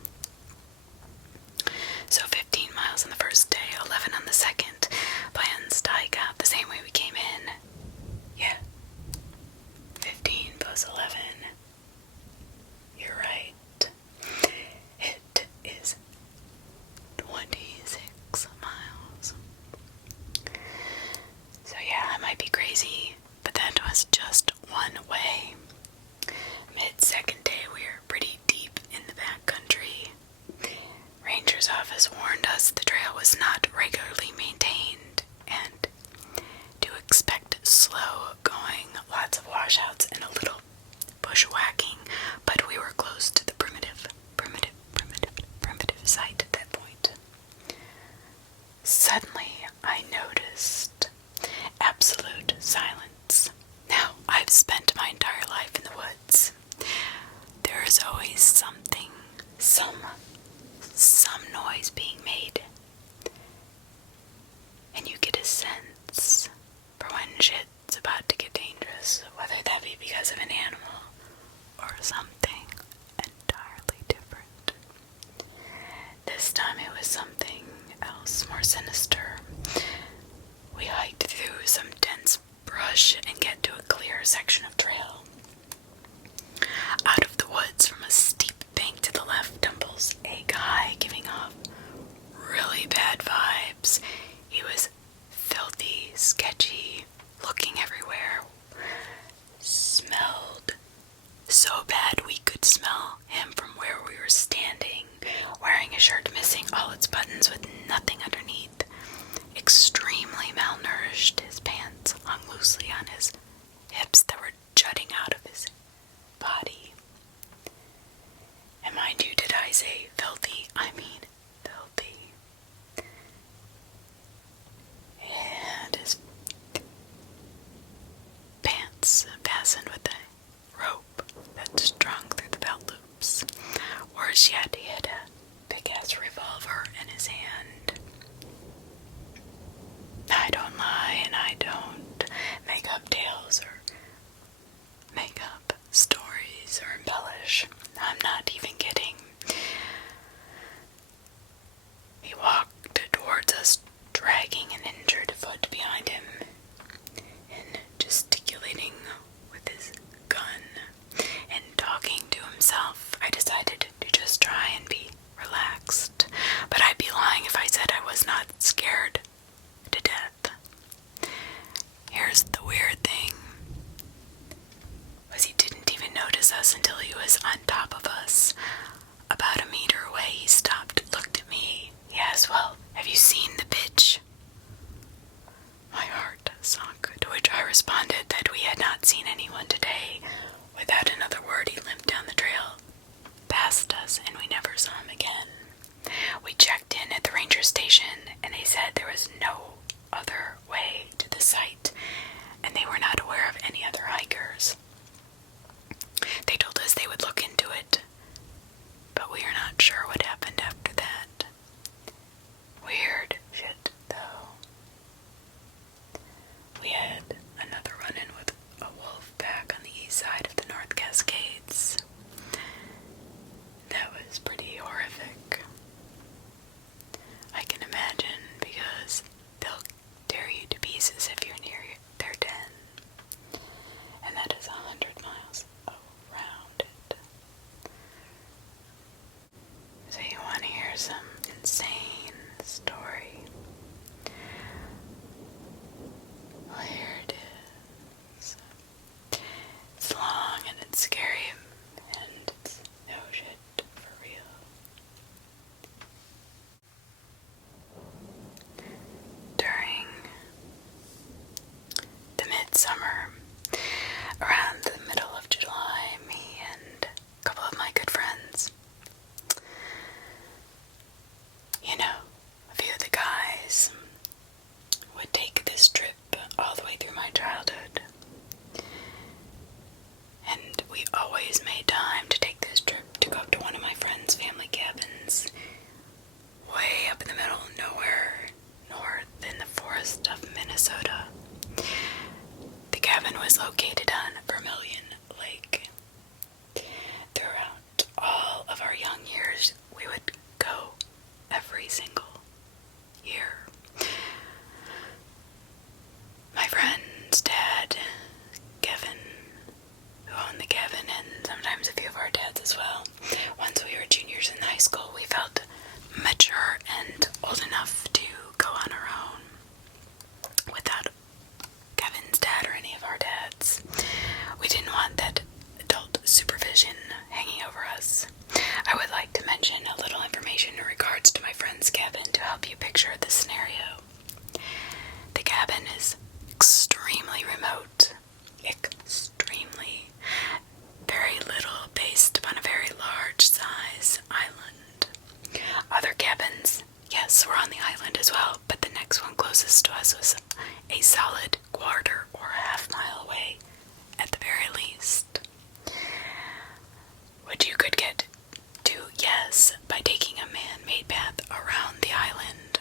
So 15 miles on the first day, 11 on the second. Plans to hike out the same way we came in. Yeah. 15 plus 11. You're right. It is 26 miles. So yeah, I might be crazy, but that was just one way. Mid-second day, we were pretty deep in the backcountry. Ranger's office warned us the trail was not regularly maintained and to expect slow going, lots of washouts and a little bushwhacking, but we were close to the primitive site at that point. Suddenly, I noticed absolute silence. Now, I've spent my entire life in the woods. There is always something, some noise being made. And you get a sense for when shit's about to get dangerous, whether that be because of an animal or something entirely different. This time it was something else, more sinister. We hiked through some dense brush and get to a clear section of trail. Out of the woods, from a steep bank to the left, tumbles a guy giving off really bad vibes. He was filthy, sketchy, looking everywhere. Smelled so bad we could smell him from where we were standing, wearing a shirt missing all its buttons with nothing underneath. Extremely malnourished, his pants hung loosely on his hips that were jutting out of his body. And mind you, did I say filthy? I mean filthy. And his pants fastened with a rope that strung through the belt loops. Worse yet, he had a big-ass revolver in his hand. I don't lie, and I don't make up tales or make up stories or embellish. I'm not even kidding. He walked towards us, dragging an injured foot behind him and gesticulating with his gun and talking to himself. I decided to just try and be relaxed, but I'd be lying if I said I was not scared to death. Here's the weird thing, was he didn't even notice us until he was on top of us. About a meter away, he stopped, looked at me. He asked, "Well, have you seen the bitch?" My heart sunk, to which I responded that we had not seen anyone today. Without another word, he limped down the trail past us, and we never saw him again. We checked in at the ranger station, and they said there was no other way to the site, and they were not aware of any other hikers. They told us they would look into it, but we are not sure what happened after that. Weird shit, though. We had another run-in with a wolf pack on the east side of the North Cascades. That was pretty horrific. I can imagine, because they'll tear you to pieces if you're near their den. And that is 100 miles around it. So you want to hear some insane story? Well, here it is. It's long and it's scary and it's no shit for real. summer. Around the middle of July, me and a couple of my good friends, a few of the guys would take this trip all the way through my childhood. And we always made time to take this trip to go to one of my friend's family cabins, way up in the middle of nowhere, north in the forest of Minnesota. The cabin was located on Vermilion Lake. Throughout all of our young years, we would go every single year. My friend's dad, Kevin, who owned the cabin, and sometimes a few of our dads as well. Once we were juniors in high school, we felt mature and old enough to go on our own without Kevin's dad or any of our dads. We didn't want that adult supervision hanging over us. I would like to mention a little information in regards to my friend's cabin to help you picture the scenario. The cabin is extremely remote. Extremely. Very little based upon a very large size island. Other cabins, yes, were on the island as well, but the next one closest to us was a solid quarter or a half-mile away at the very least. Which you could get to, yes, by taking a man-made path around the island.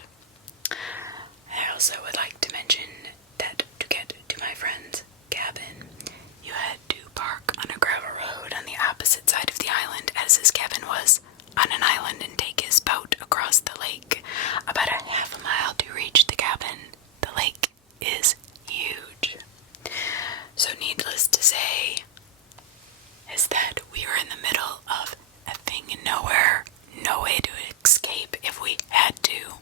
I also would like to mention that to get to my friend's cabin, you had to park on a gravel road on the opposite side of the island, as his cabin was on an island, and take his boat across the lake about a half a mile to reach the cabin. The lake is huge. So needless to say is that we were in the middle of effing nowhere, no way to escape if we had to,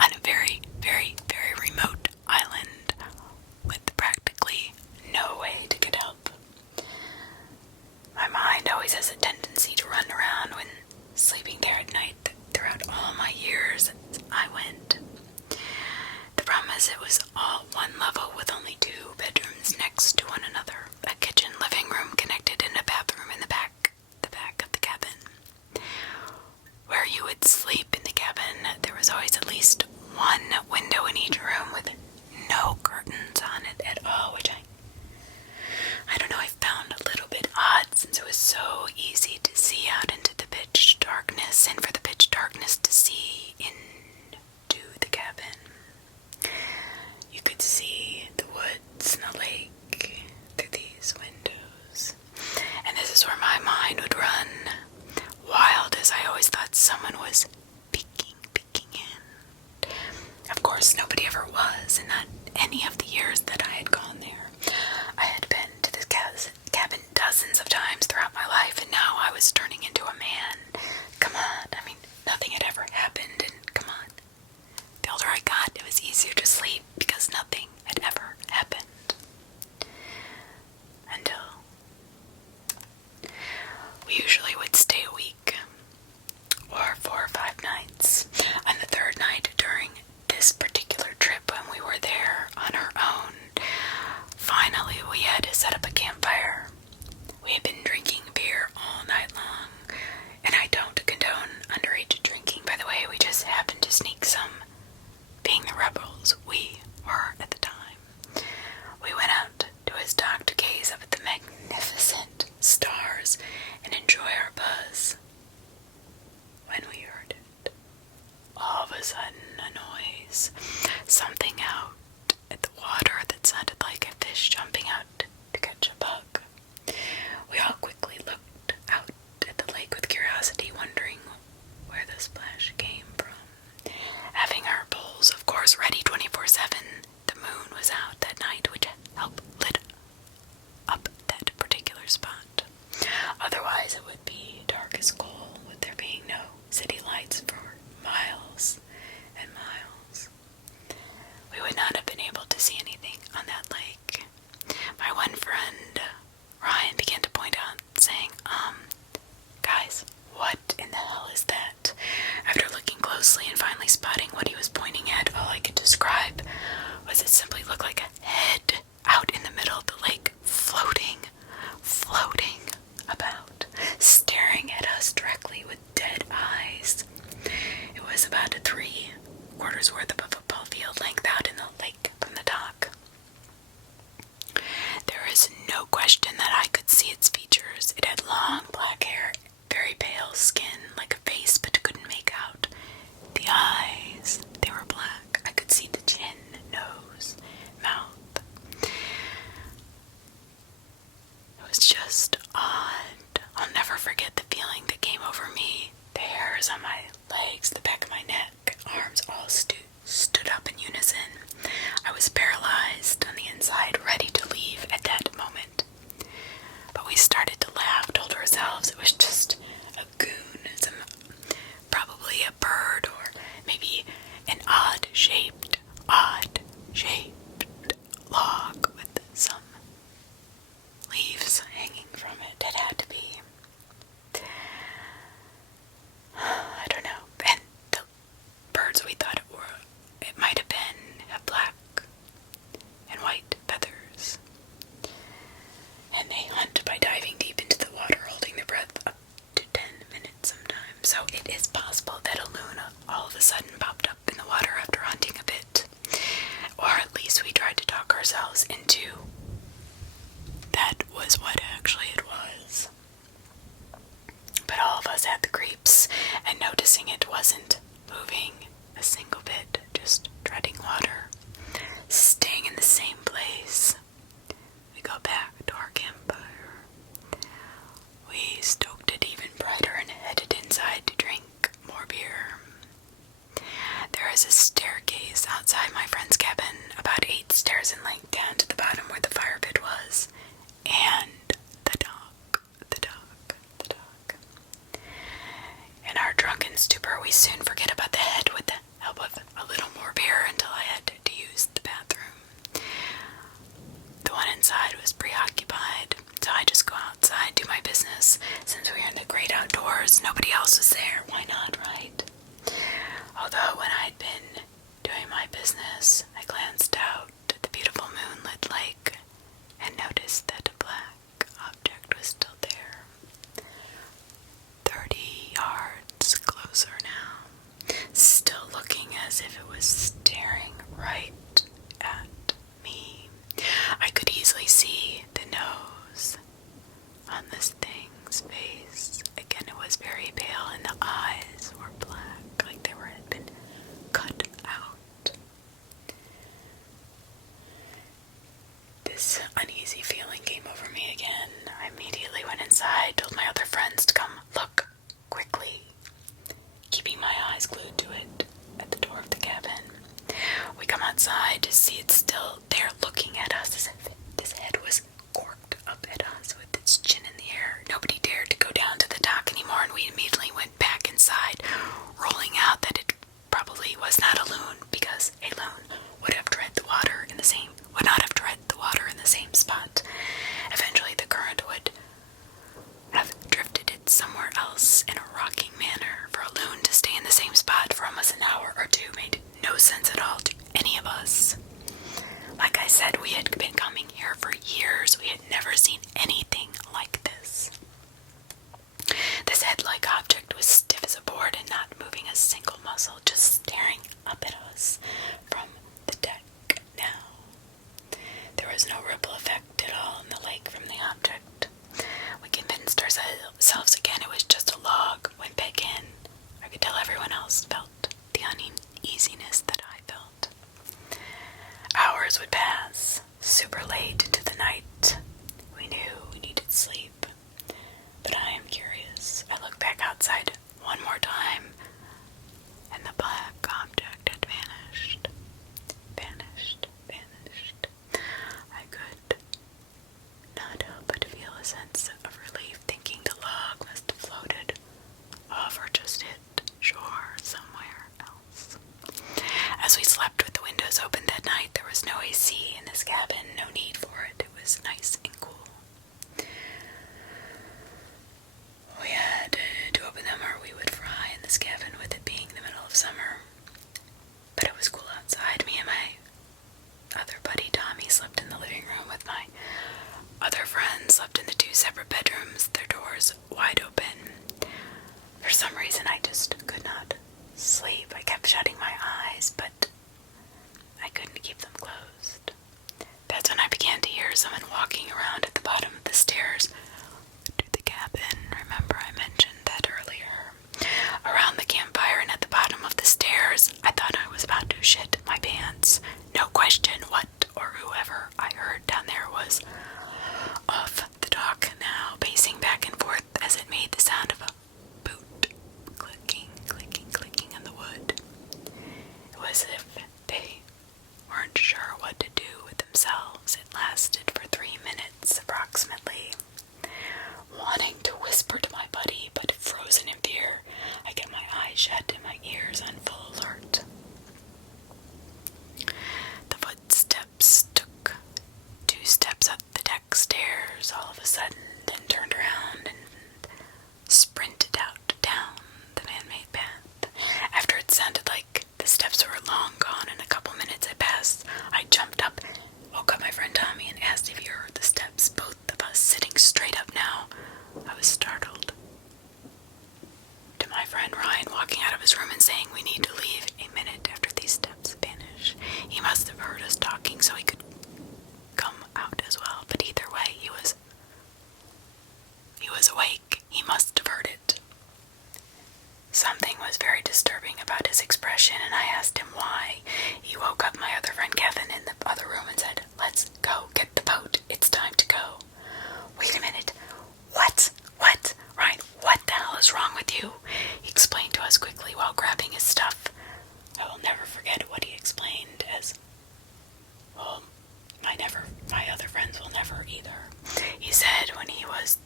on a very, very, very remote island with practically no way to get help. My mind always has a tendency to run around when sleeping there at night throughout all my years I went. The problem is it was all one level with only 2 bedrooms next to one another, a kitchen, living room connected, and a bathroom in the back of the cabin. Where you would sleep in the cabin, there was always at least one window in each room with no curtains on it at all, which I don't know, I found a little bit odd since it was so easy to see out into the pitch darkness, and for the pitch darkness to see into the cabin. You could see the woods and the lake through these windows. And this is where my mind would run wild, as I always thought someone was peeking in. Of course, nobody ever was, and not any of the years that I had gone there. I had been to this cabin dozens of times throughout my life, and now I was turning into a man. Come on, nothing had ever happened, and come on. The older I got, it was easier to sleep because nothing had ever happened. Until we usually would stay a week, or 4 or 5 nights. On the 3rd night during this particular trip, when we were there on our own, finally we had to set up a campfire. We had been drinking beer all night long, and I don't condone underage drinking, by the way. We just happened to sneak some, being the rebels we were at the time. We went out to his dock to gaze up at the magnificent stars and enjoy our buzz. When we heard it, all of a sudden a noise, something out at the water that sounded like a fish jumping out to catch a bug. We all quickly looked out at the lake with curiosity, wondering where the splash came from. Having our bowls, of course, ready 24/7, the moon was out that night, which helped lit up that particular spot. Otherwise, it would be dark as coal, with there being no city lights for miles and miles. We would not have been able to see anything on that lake. My one friend, Ryan, began to point out, saying, guys, what in the hell is that? After looking closely and finally spotting what he was pointing at, all I could describe was it simply looked like a head acres worth of a football field length out in the lake from the dock. There is no question that I could see its features. It had long black hair, very pale skin, like a face, but couldn't make out the eyes. They were black. I could see the chin, nose, mouth. It was just odd. I'll never forget the feeling that came over me. The hairs on my legs, the back of my neck, arms all stood up in unison. I was paralyzed on the inside, ready to leave at that moment. But we started to laugh, told ourselves it was just a goon, probably a bird, or maybe an odd-shaped log with some leaves hanging from it. It had to be. I don't know. And the birds we thought it might have been have black and white feathers. And they hunt by diving deep into the water, holding their breath up to 10 minutes sometimes. So it is possible that a loon all of a sudden popped up in the water after hunting a bit. Or at least we tried to talk ourselves into that was what actually it was. But all of us had the creeps, and noticing it wasn't moving a single bit, just treading water, staying in the same place. We go back to our campfire. We stoked it even brighter and headed inside to drink more beer. There is a staircase outside my friend's cabin, about 8 stairs in length down to the bottom where the fire pit was, and the dock. In our drunken stupor, we soon forget about the head with the help of a little more beer until I had to use the bathroom. The one inside was preoccupied, so I just go outside, do my business. Since we were in the great outdoors, nobody else was there. Why not, right? Although when I'd been doing my business, I glanced out at the beautiful moonlit lake and noticed that a black object was still there. 30 yards closer now, still looking as if it was staring right at me. I could easily see the nose on this thing's face. Again, it was very pale and the eyes were black, like they had been cut out. This uneasy feeling came over me again. I immediately went inside, told my other friends to come look quickly, keeping my eyes glued to it at the door of the cabin. We come outside to see it still there looking at us as if this head was corked up at us with its chin in the air. Nobody dared to go down to the dock anymore, and we immediately went back inside, rolling out that it probably was not a loon, because a loon would not have tread the water in the same spot. Eventually the current would have drifted it somewhere else in a rocking manner. For a loon to stay in the same spot for almost an hour or two made no sense at all to any of us. Like I said, we had been coming here for years. We had never seen anything like this. This head-like object was stiff as a board and not moving a single muscle, just staring up at us from the deck now. There was no ripple effect at all in the lake from the object. We convinced ourselves again it was just a log, went back in. I could tell everyone else felt the uneasiness that I felt. Hours would pass, super late into the night. We knew we needed sleep. But I am curious. I looked back outside one more time, and the black object had vanished. I could not help but feel a sense of relief, thinking the log must have floated off or just hit shore somewhere else. As we slept with the windows open that night, there was no AC in this cabin, no need for it. It was nice and cool. We had to open them or we would fry in this cabin, with it being the middle of summer. But it was cool outside. Me and my other buddy Tommy slept in the living room with my other friends, slept in the 2 separate bedrooms, their doors wide open. For some reason I just could not sleep. I kept shutting my eyes, but I couldn't keep them closed. That's when I began to hear someone walking around at the bottom of the stairs to the cabin. Remember I mentioned that earlier. Around the campfire and at the bottom of the stairs, I thought I was about to shit my pants. No question what or whoever I heard down there was off the dock now, pacing back and forth as it made the sound of a boot clicking, clicking, clicking in the wood. It was as if they weren't sure what to do with themselves. It lasted for 3 minutes approximately. Wanting to whisper to my buddy, but frozen in fear, I kept my eyes shut and my ears on full alert. The footsteps took 2 steps up the deck stairs all of a sudden, then turned around and sprinted out down the man-made path. After it sounded like the steps were long gone and a couple minutes had passed, I jumped up, woke up my friend Tommy, and asked if he heard the steps, both of us sitting straight up now. I was startled. To my friend Ryan walking out of his room and saying we need to leave a minute after these steps vanish. He must have heard us talking so he could come out as well, but either way, he was awake. He must have heard it. Something was very disturbing about his expression, and I asked him why. He woke up my other friend Kevin in the other room and said, "Let's go get the boat. It's time to go." "Wait a minute. What? Ryan, what the hell is wrong with you?" He explained to us quickly while grabbing his stuff. I will never forget what he explained as, well, my other friends will never either. He said when he was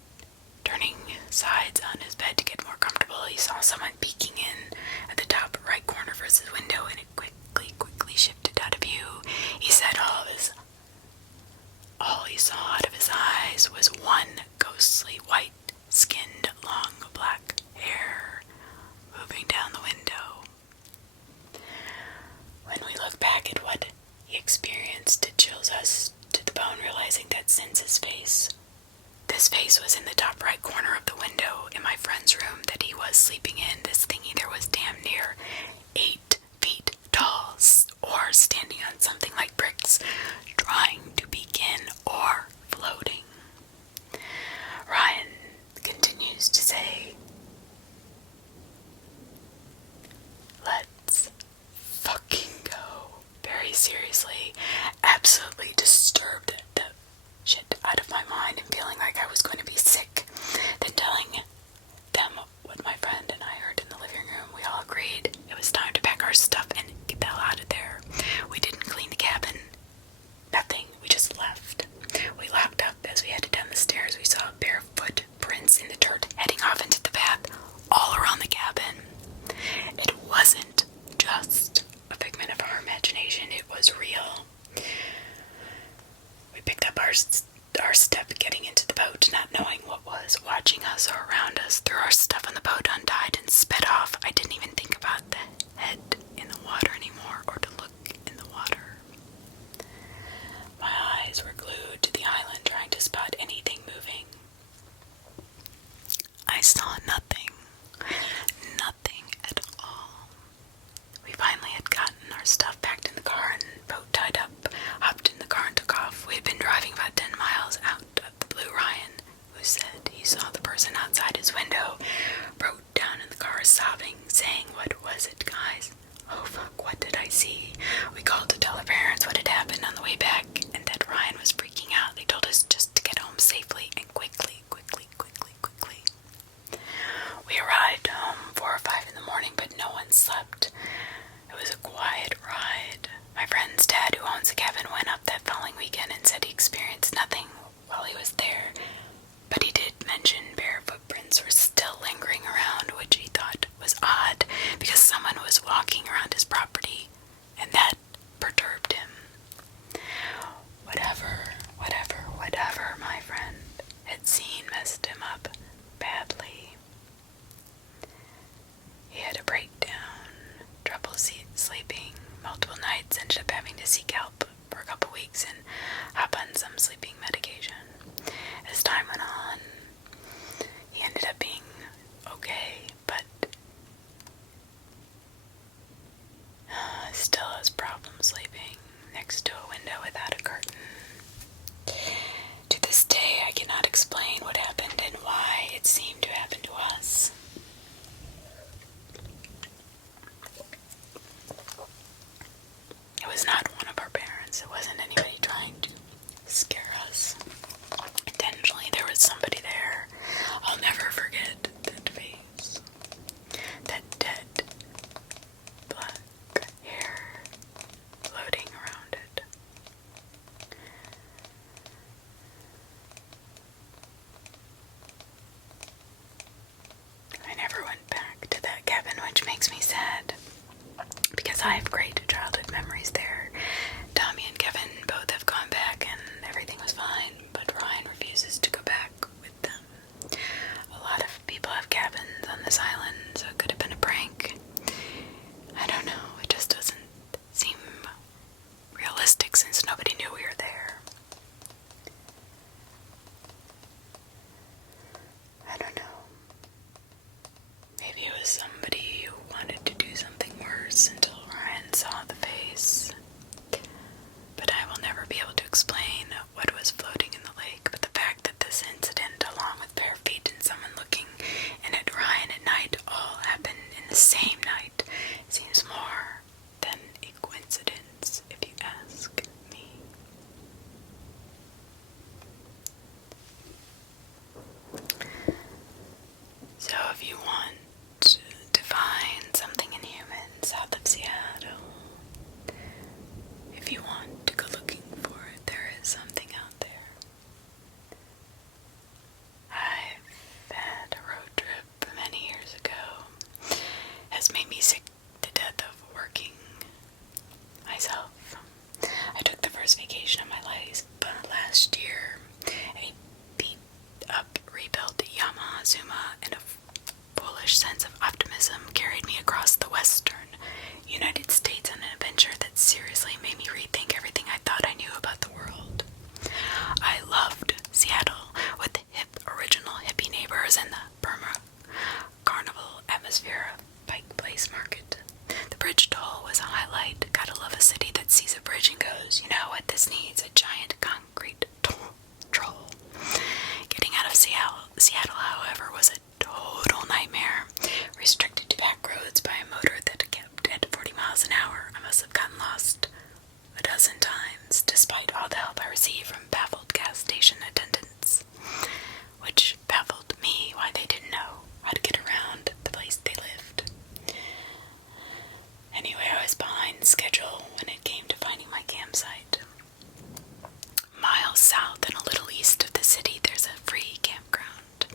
turning sides on his bed to get more comfortable, he saw someone peeking in at the top right corner of his window, and it quickly shifted out of view. He said all he saw out of his eyes was one ghostly white-skinned, long black hair moving down the window. When we look back at what he experienced, it chills us to the bone, realizing that since this face was in the top right corner of the window in my friend's room that he was sleeping in, this thing either was damn near 8 feet tall or standing on something like bricks, trying to begin or floating. Ryan continues to say, "Let's fucking go," very seriously, absolutely disturbed the shit out of my mind and feeling like I was going to be sick. Then telling them what my friend and I heard in the living room, we all agreed it was time to pack our stuff and get the hell out of there. We didn't clean the cabin. Nothing. We just left. We locked up. As we headed down the stairs, we saw barefoot prints in the dirt heading off into the path all around the cabin. It wasn't just a figment of our imagination. It was real. We picked up our step getting into the boat, not knowing what was watching us or around us, threw our stuff on the boat, untied, and sped off. I didn't even think about the head in the water anymore or to look in the water. My eyes were glued to the island, trying to spot anything moving. I saw nothing. Nothing at all. We finally had gotten our stuff packed in the car and boat tied up, hopped in the car and took off. We had been driving about 10 miles out of the blue. Ryan, who said he saw the person outside his window, broke down in the car sobbing, saying, "What was it, guys? Oh fuck, what did I see?" We called to tell our parents what had happened on the way back and that Ryan was freaking out. They told us just to get home safely and quickly. We arrived home 4 or 5 in the morning, but no one slept. It was a quiet ride. My friend's dad, who owns a cabin, went up that following weekend and said he experienced nothing while he was there, but he did mention bare footprints were still lingering around, which he thought was odd because someone was walking around his property, and that perturbed him. Whatever my friend had seen messed him up badly. He had a breakdown, trouble sleeping, multiple nights, ended up having to seek help for a couple weeks and hop on some sleeping medication. As time went on, he ended up being okay, but was not one of our parents. It wasn't anybody trying to scare us. Intentionally, there was somebody there. I'll never forget that face. That dead black hair floating around it. I never went back to that cabin, which makes me sad, because I have great childhood memories there. Tommy and Kevin both have gone back and everything was fine, but Ryan refuses to go back with them. A lot of people have cabins on this island, so it could have been a prank. I don't know, it just doesn't seem realistic since nobody knew we were there. I don't know. Maybe it was somebody who wanted to do something worse until Ryan saw the face. But I will never be able to explain what was floating in the lake, but the fact that this incident, along with bare feet and someone looking in at Ryan at night, all happened in the same night, seems more than a coincidence, if you ask me. So if you want to find something inhuman south of Seattle, if you want to go looking for it, there is something out there. I've had a road trip many years ago. Has made me sick to death of working myself. I took the first vacation of my life last year. A beat up, rebuilt Yamaha Zuma and a foolish sense of optimism carried me across the western United States on an adventure that seriously made me rethink everything I thought I knew about the world. I loved Seattle, with the hip, original hippie neighbors and the Burma carnival atmosphere of Pike Place Market. The bridge toll was a highlight. Gotta love a city that sees a bridge and goes, you know what this needs? A giant concrete troll. Getting out of Seattle, however, was a total nightmare. Restricted to back roads by a motor that kept at 40 miles an hour. I must have gotten lost a dozen times, despite all the help I received from baffled gas station attendants. Which baffled me why they didn't know how to get around the place they lived. Anyway, I was behind schedule when it came to finding my campsite. Miles south and a little east of the city, there's a free campground.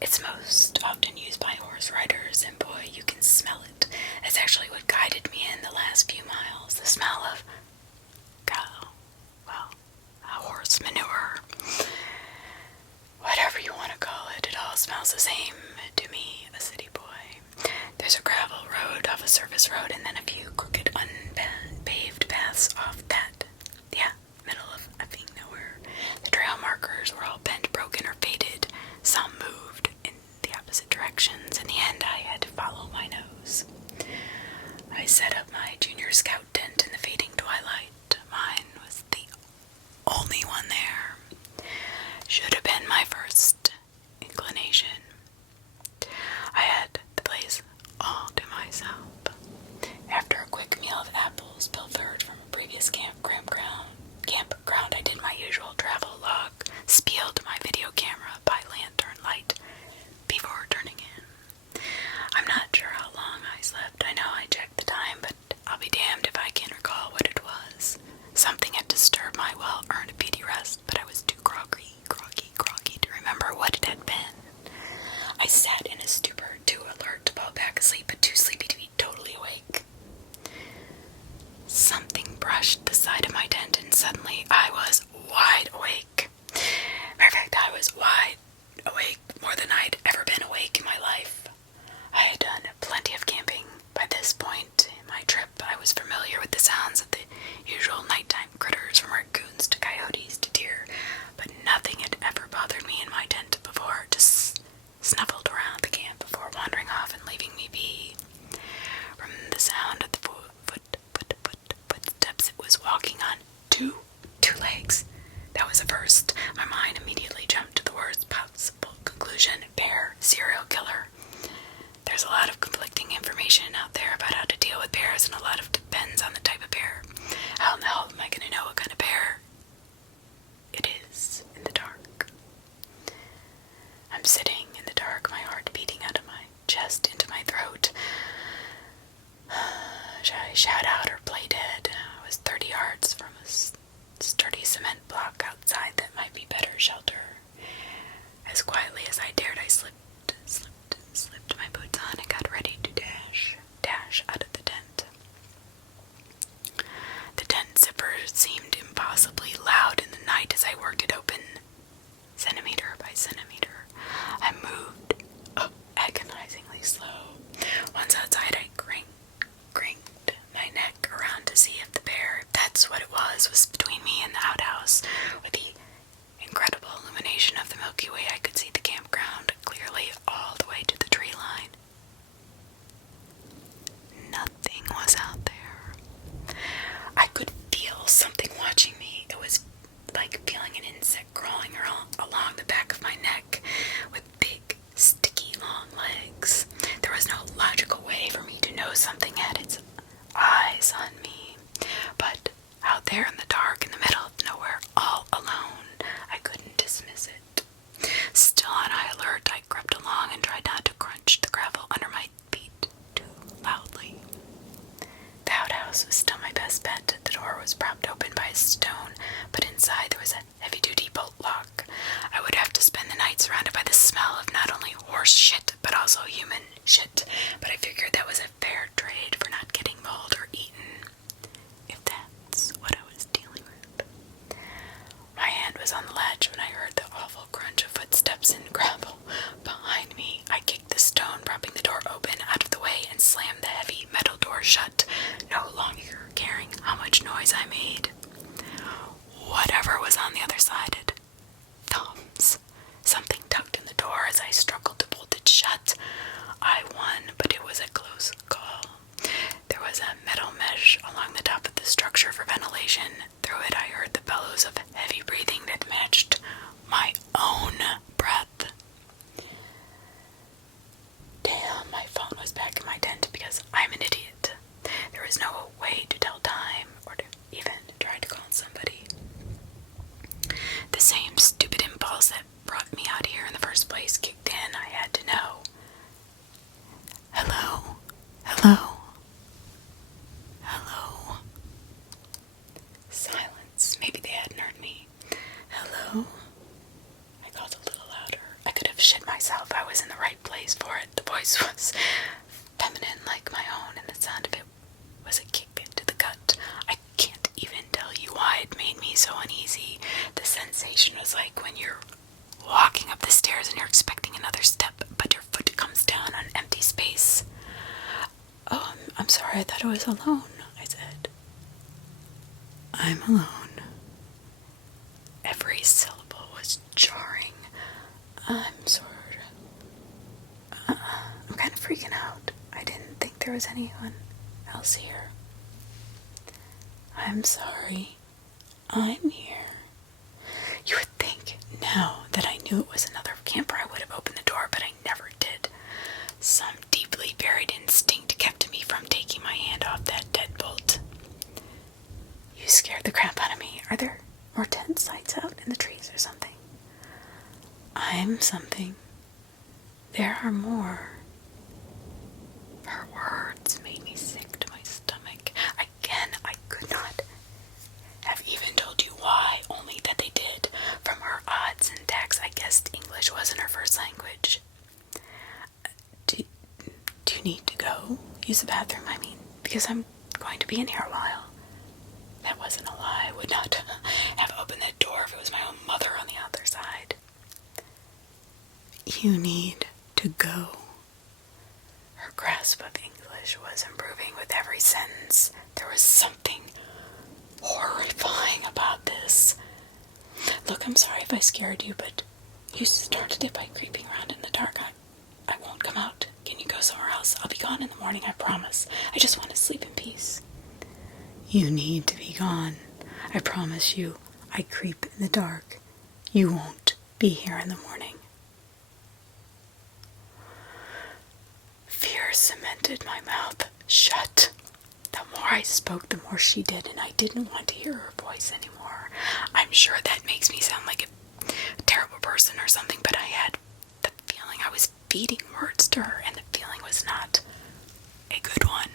It's most often used by horse riders, and boy, you can smell it. That's actually what guided me in the last few miles. The smell of horse manure. Whatever you want to call it, it all smells the same to me, a city boy. There's a gravel road off a surface road, and then a few crooked, unpaved paths off that. Yeah, middle of effing nowhere. The trail markers were all bent, broken, or faded. Some moved in the opposite directions. In the end, I had to follow my nose. I set up my junior scout tent in the fading twilight. Mine was the only one there. Should have been my first inclination. I had the place all to myself. After a quick meal of apples pilfered from a previous campground, I did my usual travel log, spieled my video camera by lantern light before turning in. I'm not sure how long I slept. I know I checked the time, but I'll be damned if I can recall what it was. Something had disturbed my well-earned beauty rest, but I was too groggy to remember what it had been. I sat in a stupor, too alert to fall back asleep, but too sleepy to be totally awake. Something brushed the side of my tent, and suddenly I was wide awake. Matter of fact, I was wide awake more than I'd ever been awake in my life. I had done plenty of camping. By this point in my trip, I was familiar with the sounds of the usual nighttime critters, from raccoons to coyotes to deer, but nothing had ever bothered me in my tent before. Just snuffled around the camp before wandering off and leaving me be. From the sound of the footsteps, it was walking on two legs. That was a first. My mind immediately jumped to the worst possible conclusion: bear, serial killer. There's a lot of conflicting information out there about how to deal with bears, and a lot of depends on the type of bear. shout out or play dead. I was 30 yards from a sturdy cement block outside that might be better shelter. As quietly as I dared, I slipped my boots on and got ready to dash out of the tent. The tent zipper seemed impossibly loud in the night as I worked it open, centimeter by centimeter. I moved, agonizingly slow. Once outside, I cranked my neck around to see if the bear, if that's what it was between me and the outhouse. With the incredible illumination of the Milky Way, I could see the campground clearly all the way to the tree line. Nothing was out there. I could feel something watching me. It was like feeling an insect crawling along the back of my neck with big, sticky, long legs. There was no logical way for me to know something had its eyes on me. But out there in the dark, in the middle of nowhere, all alone, I couldn't dismiss it. Still on high alert, I crept along and tried not to crunch the gravel under my feet too loudly. The outhouse was still my best bet. The door was propped open by a stone, but inside there was a heavy-duty bolt lock. I would have to spend the night surrounded by the smell of not only horse shit, but also human shit. But I figured that was a fair trade for not getting mauled or eaten, if that's what I was dealing with. My hand was on the latch when I heard the awful crunch of footsteps in gravel behind me. I kicked the stone, propping the door open out of the way, and slammed the heavy metal door shut, no longer caring how much noise I made. Whatever was on the other side, it thumbs. Something tugged in the door as I struggled to bolt it shut. I won, but it was a close call. There was a metal mesh along the top of the structure for ventilation. Through it I heard the bellows of heavy breathing that matched my own breath. Damn, my phone was back in my tent because I'm an idiot. There was no way to tell time or to even try to call somebody. The same stupid impulse that brought me out here in the first place kicked in. I had to know. Hello? Hello? Hello? Silence. Maybe they hadn't heard me. Hello? I called a little louder. I could have shit myself. I was in the right place for it. The voice was feminine like my own, and the sound of it was a kick to the gut. I can't even tell you why it made me so uneasy. The sensation was like when you're walking up the stairs and you're expecting another step, but your foot comes down on empty space. Oh, I'm sorry, I thought I was alone, I said. I'm alone. Every syllable was jarring. I'm kind of freaking out. I didn't think there was anyone else here. I'm sorry. I'm here. You would think now that I knew it was another camper I would have opened the door, but I never did. Some deeply buried instinct kept me from taking my hand off that deadbolt. You scared the crap out of me. Are there more tent sites out in the trees or something? I'm something. There are more. Her words made me sick to my stomach. Again, I could not have even told you why, only that they did. From her odd syntax, I guessed English wasn't her first language. Do you need to go? Use the bathroom, I mean, because I'm going to be in here a while. That wasn't a lie. I would not have opened that door if it was my own mother on the other side. You need to go. Her grasp of English was improving with every sentence. There was something horrifying about this. Look, I'm sorry if I scared you, but you started it by creeping around in the dark. I won't come out. Can you go somewhere else? I'll be gone in the morning, I promise. I just want to sleep in peace. You need to be gone. I promise you. I creep in the dark. You won't be here in the morning. Fear cemented my mouth shut. The more I spoke, the more she did, and I didn't want to hear her voice anymore. I'm sure that makes me sound like a terrible person or something, but I had the feeling I was feeding words to her, and the feeling was not a good one.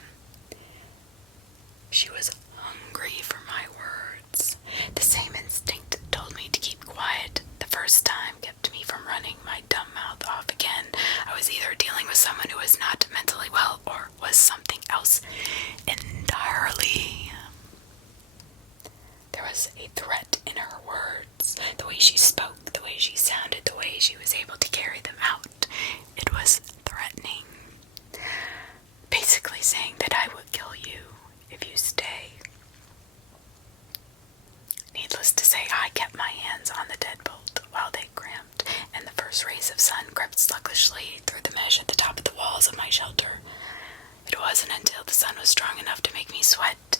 She was hungry for my words. The same instinct that told me to keep quiet the first time kept me from running my dumb mouth off again. I was either dealing with someone who was not mentally well or was something else entirely. There was a threat in her words, the way she spoke, the way she sounded, the way she was able to carry them out. It was threatening. Basically saying that I would kill you if you stay. Needless to say, I kept my hands on the deadbolt while they cramped, and the first rays of sun crept sluggishly through the mesh at the top of the walls of my shelter. It wasn't until the sun was strong enough to make me sweat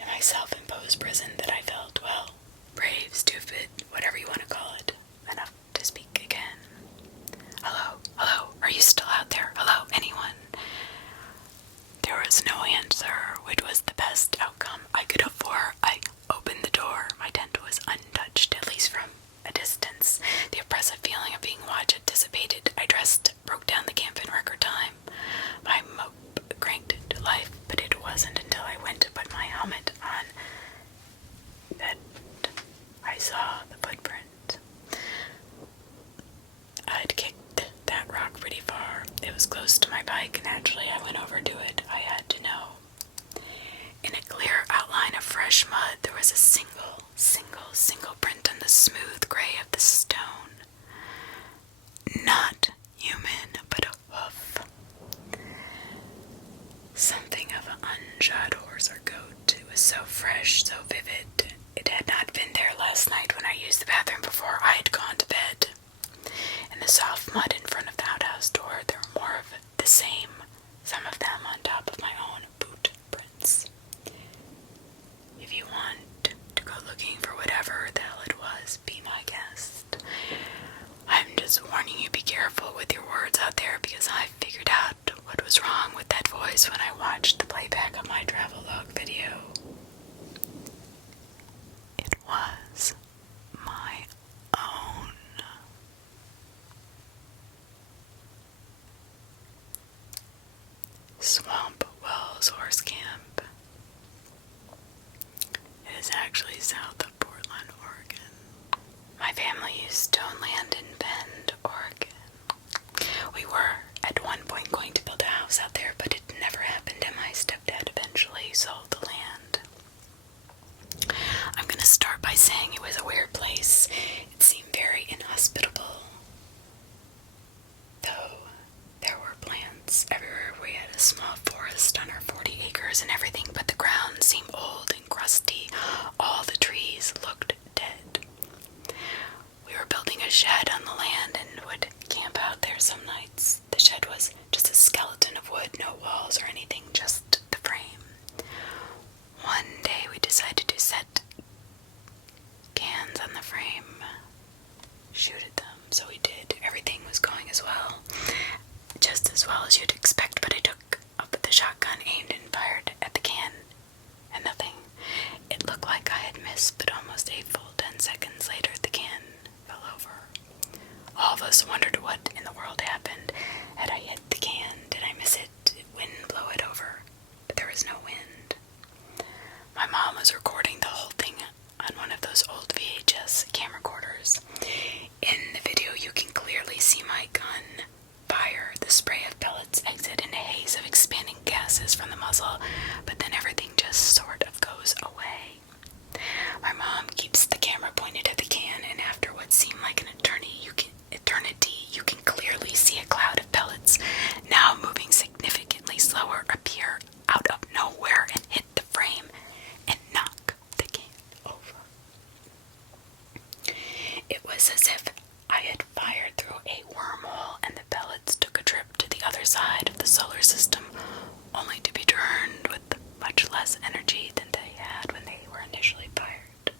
in my self-imposed prison that I felt, well, brave, stupid, whatever you want to call it, enough to speak again. Hello, hello, are you still out there? Hello, anyone? There was no answer, which was the best outcome I could hope for. I opened the door. My tent was untouched, at least from a distance. The oppressive feeling of being watched had dissipated. I dressed, broke down the camp in record time. My mope cranked to life, but it wasn't until I went to put my helmet on that I saw the footprint. I'd kicked that rock pretty far. It was close to my bike, and naturally I went over to it. I had to know. In a clear outline of fresh mud, there was a single print on the smooth gray of the stone. Not human, but a hoof. Something of an unshod horse or goat. It was so fresh, so vivid. It had not been there last night when I used the bathroom before I had gone to bed. In the soft mud in front of the outhouse door, there were more of the same, some of them on top of my own boot prints. If you want to go looking for whatever the hell it was, be my guest. I'm just warning you, be careful with your words out there, because I figured out what was wrong with that voice when I watched the playback of my travelogue video. It was my own. Swamp Wells Horse Camp. It is actually south of Portland, Oregon. My family used to own land in Bend, Oregon. We were at one point going to build a house out there, but it never happened, and my stepdad eventually sold the land. I'm gonna start by saying it was a weird place. It seemed very inhospitable. Though there were plants everywhere. We had a small forest on our 40 acres, and everything but the ground seemed old and crusty. All the trees looked dead. We were building a shed on the land and would camp out there some nights. The shed was just a skeleton of wood, no walls or anything, just the frame. One day we decided to set cans on the frame, shoot at them, so we did. Everything was going as well, just as well as you'd expect, but I took up the shotgun, aimed and fired at the can, and nothing. It looked like I had missed, but almost a full 10 seconds later the can fell over. All of us wondered what in the world happened. Had I hit the can? Did I miss it? Did wind blow it over? But there was no wind. My mom was recording the whole thing on one of those old VHS camcorders. In the video, you can clearly see my gun fire. The spray of pellets exit in a haze of expanding gases from the muzzle, but then everything just sort of goes away. My mom keeps the camera pointed at the can, and after what seemed like an eternity, you can clearly see a cloud of pellets, now moving significantly slower, appear out of nowhere and hit the frame and knock the can over. It was as if I had fired through a wormhole and the pellets took a trip to the other side of the solar system, only to be turned with much less energy than they had when they were initially fired.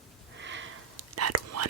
Not one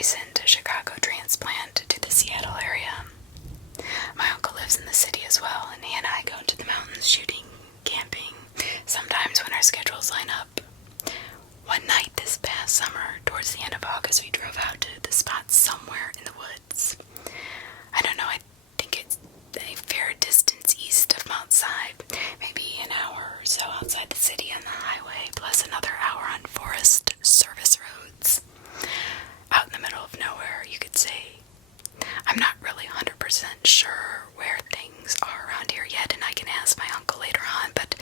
recent Chicago transplant to the Seattle area. My uncle lives in the city as well, and he and I go into the mountains shooting, camping, sometimes when our schedules line up. One night this past summer, towards the end of August, we drove out to the spot somewhere in the woods. I don't know, I think it's a fair distance east of Mount Si, maybe an hour or so outside the city on the highway, plus another hour on Forest Service roads. Out in the middle of nowhere, you could say. I'm not really 100% sure where things are around here yet, and I can ask my uncle later on, but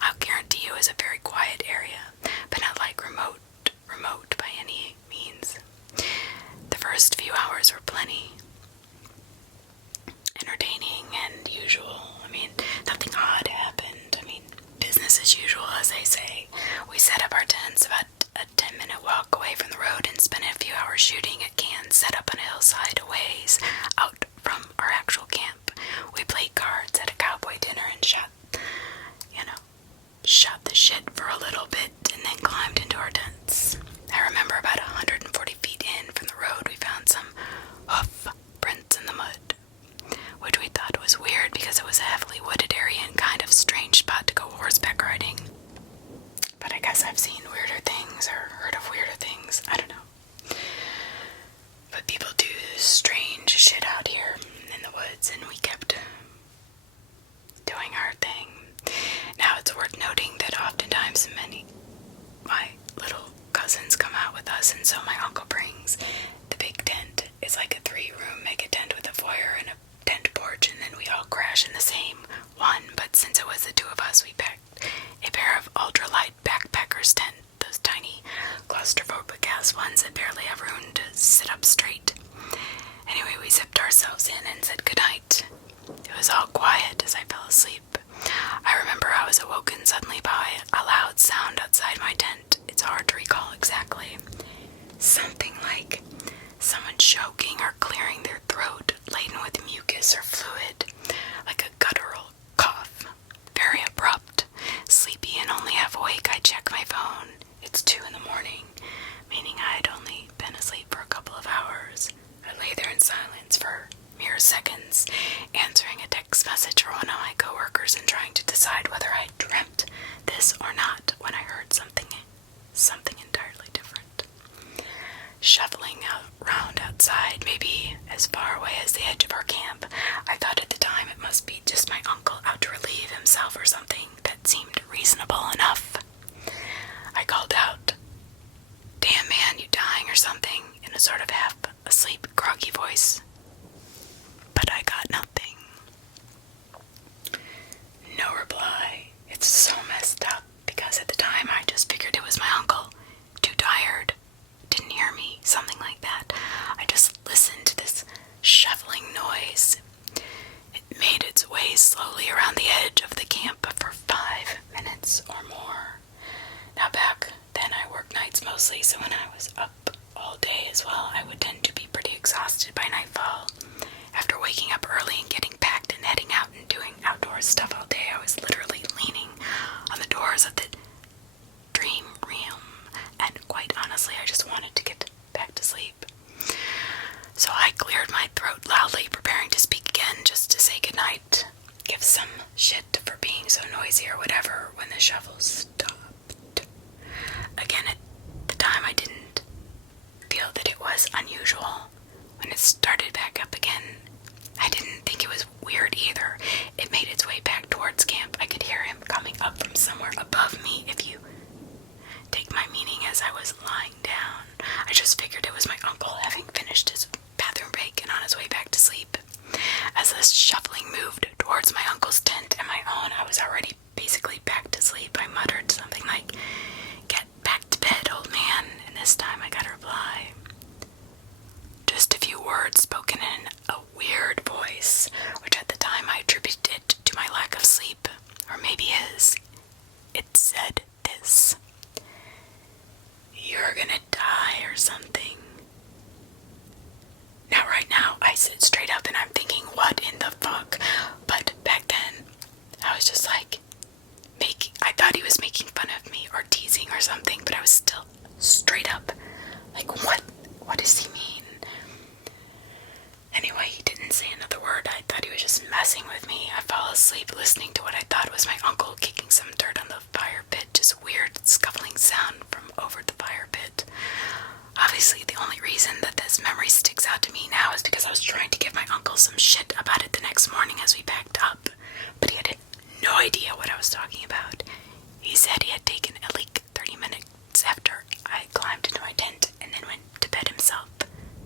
I'll guarantee you it's a very quiet area, but not like remote by any means. The first few hours were plenty entertaining and usual. Nothing odd happened. Business as usual, as they say. We set up our tents about a 10-minute walk away from the road and spent a few hours shooting at cans set up on a hillside a ways out from our actual camp. We played cards at a cowboy dinner and shot the shit for a little bit and then climbed into our tents. I remember about 140 feet in from the road we found some hoof prints in the mud, which we thought was weird because it was a heavily wooded area and kind of strange spot to go horseback riding. But I guess I've seen weirder things or heard of weirder things. I don't know. But people do strange shit out here in the woods, and we kept doing our thing. Now it's worth noting that oftentimes my little cousins come out with us, and so my uncle brings the big tent. It's like a 3-room mega tent with a foyer and a tent porch, and then we all crash in the same one. But since it was the two of us, we packed a pair of ultralight backpackers tent, those tiny claustrophobic ass ones that barely have room to sit up straight. Anyway, we zipped ourselves in and said goodnight. It was all quiet as I fell asleep. I remember I was awoken suddenly by a loud sound outside my tent. It's hard to recall exactly. Something like someone choking or clearing their throat, laden with mucus or fluid, like a guttural cough. Very abrupt. Sleepy and only half awake, I check my phone. It's 2 in the morning, meaning I'd only been asleep for a couple of hours. I lay there in silence for mere seconds, answering a text message from one of my coworkers and trying to decide whether I dreamt this or not when I heard something entirely different. Shuffling around outside, maybe as far away as the edge of our camp, I thought at the time it must be just my uncle out to relieve himself or something that seemed reasonable enough. I called out, "Damn man, you dying or something?" in a sort of half-asleep, groggy voice. But I got nothing. No reply. It's so messed up, because at the time I just figured it was my uncle. Too tired. Didn't hear me. Something like that. I just listened to this shuffling noise. It made its way slowly around the edge of the camp for 5 minutes or more. Now back then I worked nights mostly, so when I was up all day as well, I would tend to be pretty exhausted by nightfall. After waking up early and getting packed and heading out and doing outdoor stuff all day, I was literally leaning on the doors of the dream realm, and quite honestly, I just wanted to get back to sleep. So I cleared my throat loudly, preparing to speak again just to say goodnight, give some shit for being so noisy or whatever, when the shuffle stopped. Again, at the time I didn't feel that it was unusual. When it started back up again, I didn't think it was weird either. It made its way back towards camp. I could hear him coming up from somewhere above me, if you take my meaning as I was lying down. I just figured it was my uncle having finished his bathroom break and on his way back to sleep. As this shuffling moved towards my uncle's tent and my own, I was already basically back to sleep. I muttered something like, "Get back to bed, old man," and this time I got a reply. Just a few words spoken in a weird voice, which at the time I attributed to my lack of sleep, or maybe his. It said this: "You're gonna die or something." Now right now, I sit straight up and I'm thinking, what in the fuck? But back then, I was just like, I thought he was making fun of me or teasing or something, but I was still straight up, Like, what? What does he mean? Anyway, he didn't say another word. I thought he was just messing with me. I fell asleep listening to what I thought was my uncle kicking some dirt on the fire pit. Just weird scuffling sound from over the fire pit. Obviously, the only reason that this memory sticks out to me now is because I was trying to give my uncle some shit about it the next morning as we packed up. But he had no idea what I was talking about. He said he had taken a leak 30 minutes after I climbed into my tent and then went to bed himself.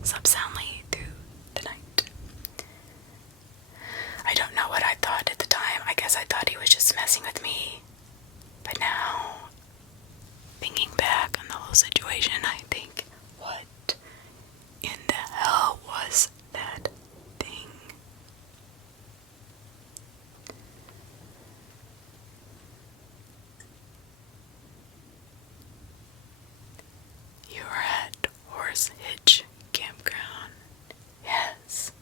Slept soundly through the night. I don't know what I thought at the time. I guess I thought he was just messing with me. But now, thinking back on the whole situation, I think, what in the hell was that thing? You were at Horse Hitch Campground. Yes.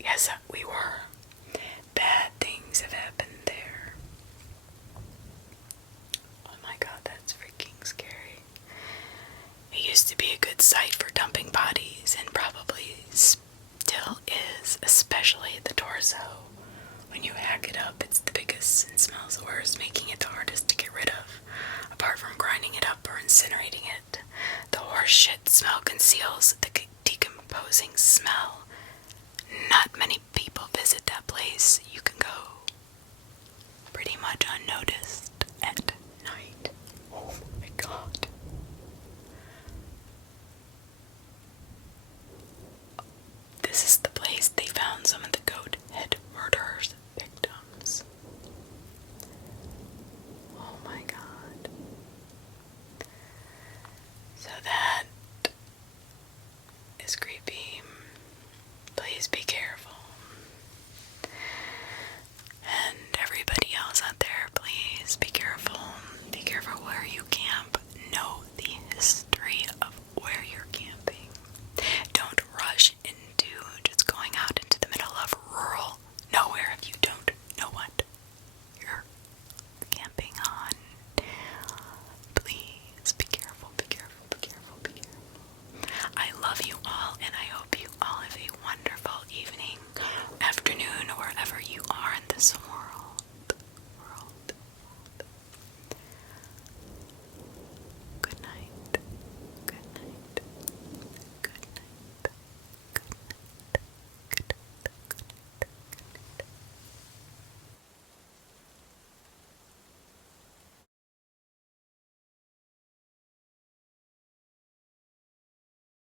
Yes, we were. Bad things have happened there. Oh my god, that's freaking scary. It used to be a good site for dumping bodies, and probably still is, especially the torso. When you hack it up, it's the biggest and smells the worst, making it the hardest to get rid of. Apart from grinding it up or incinerating it, the horse shit smell conceals the decomposing smell. Not many people visit that place. You can go pretty much unnoticed at night. Oh my god. This is the place they found some of the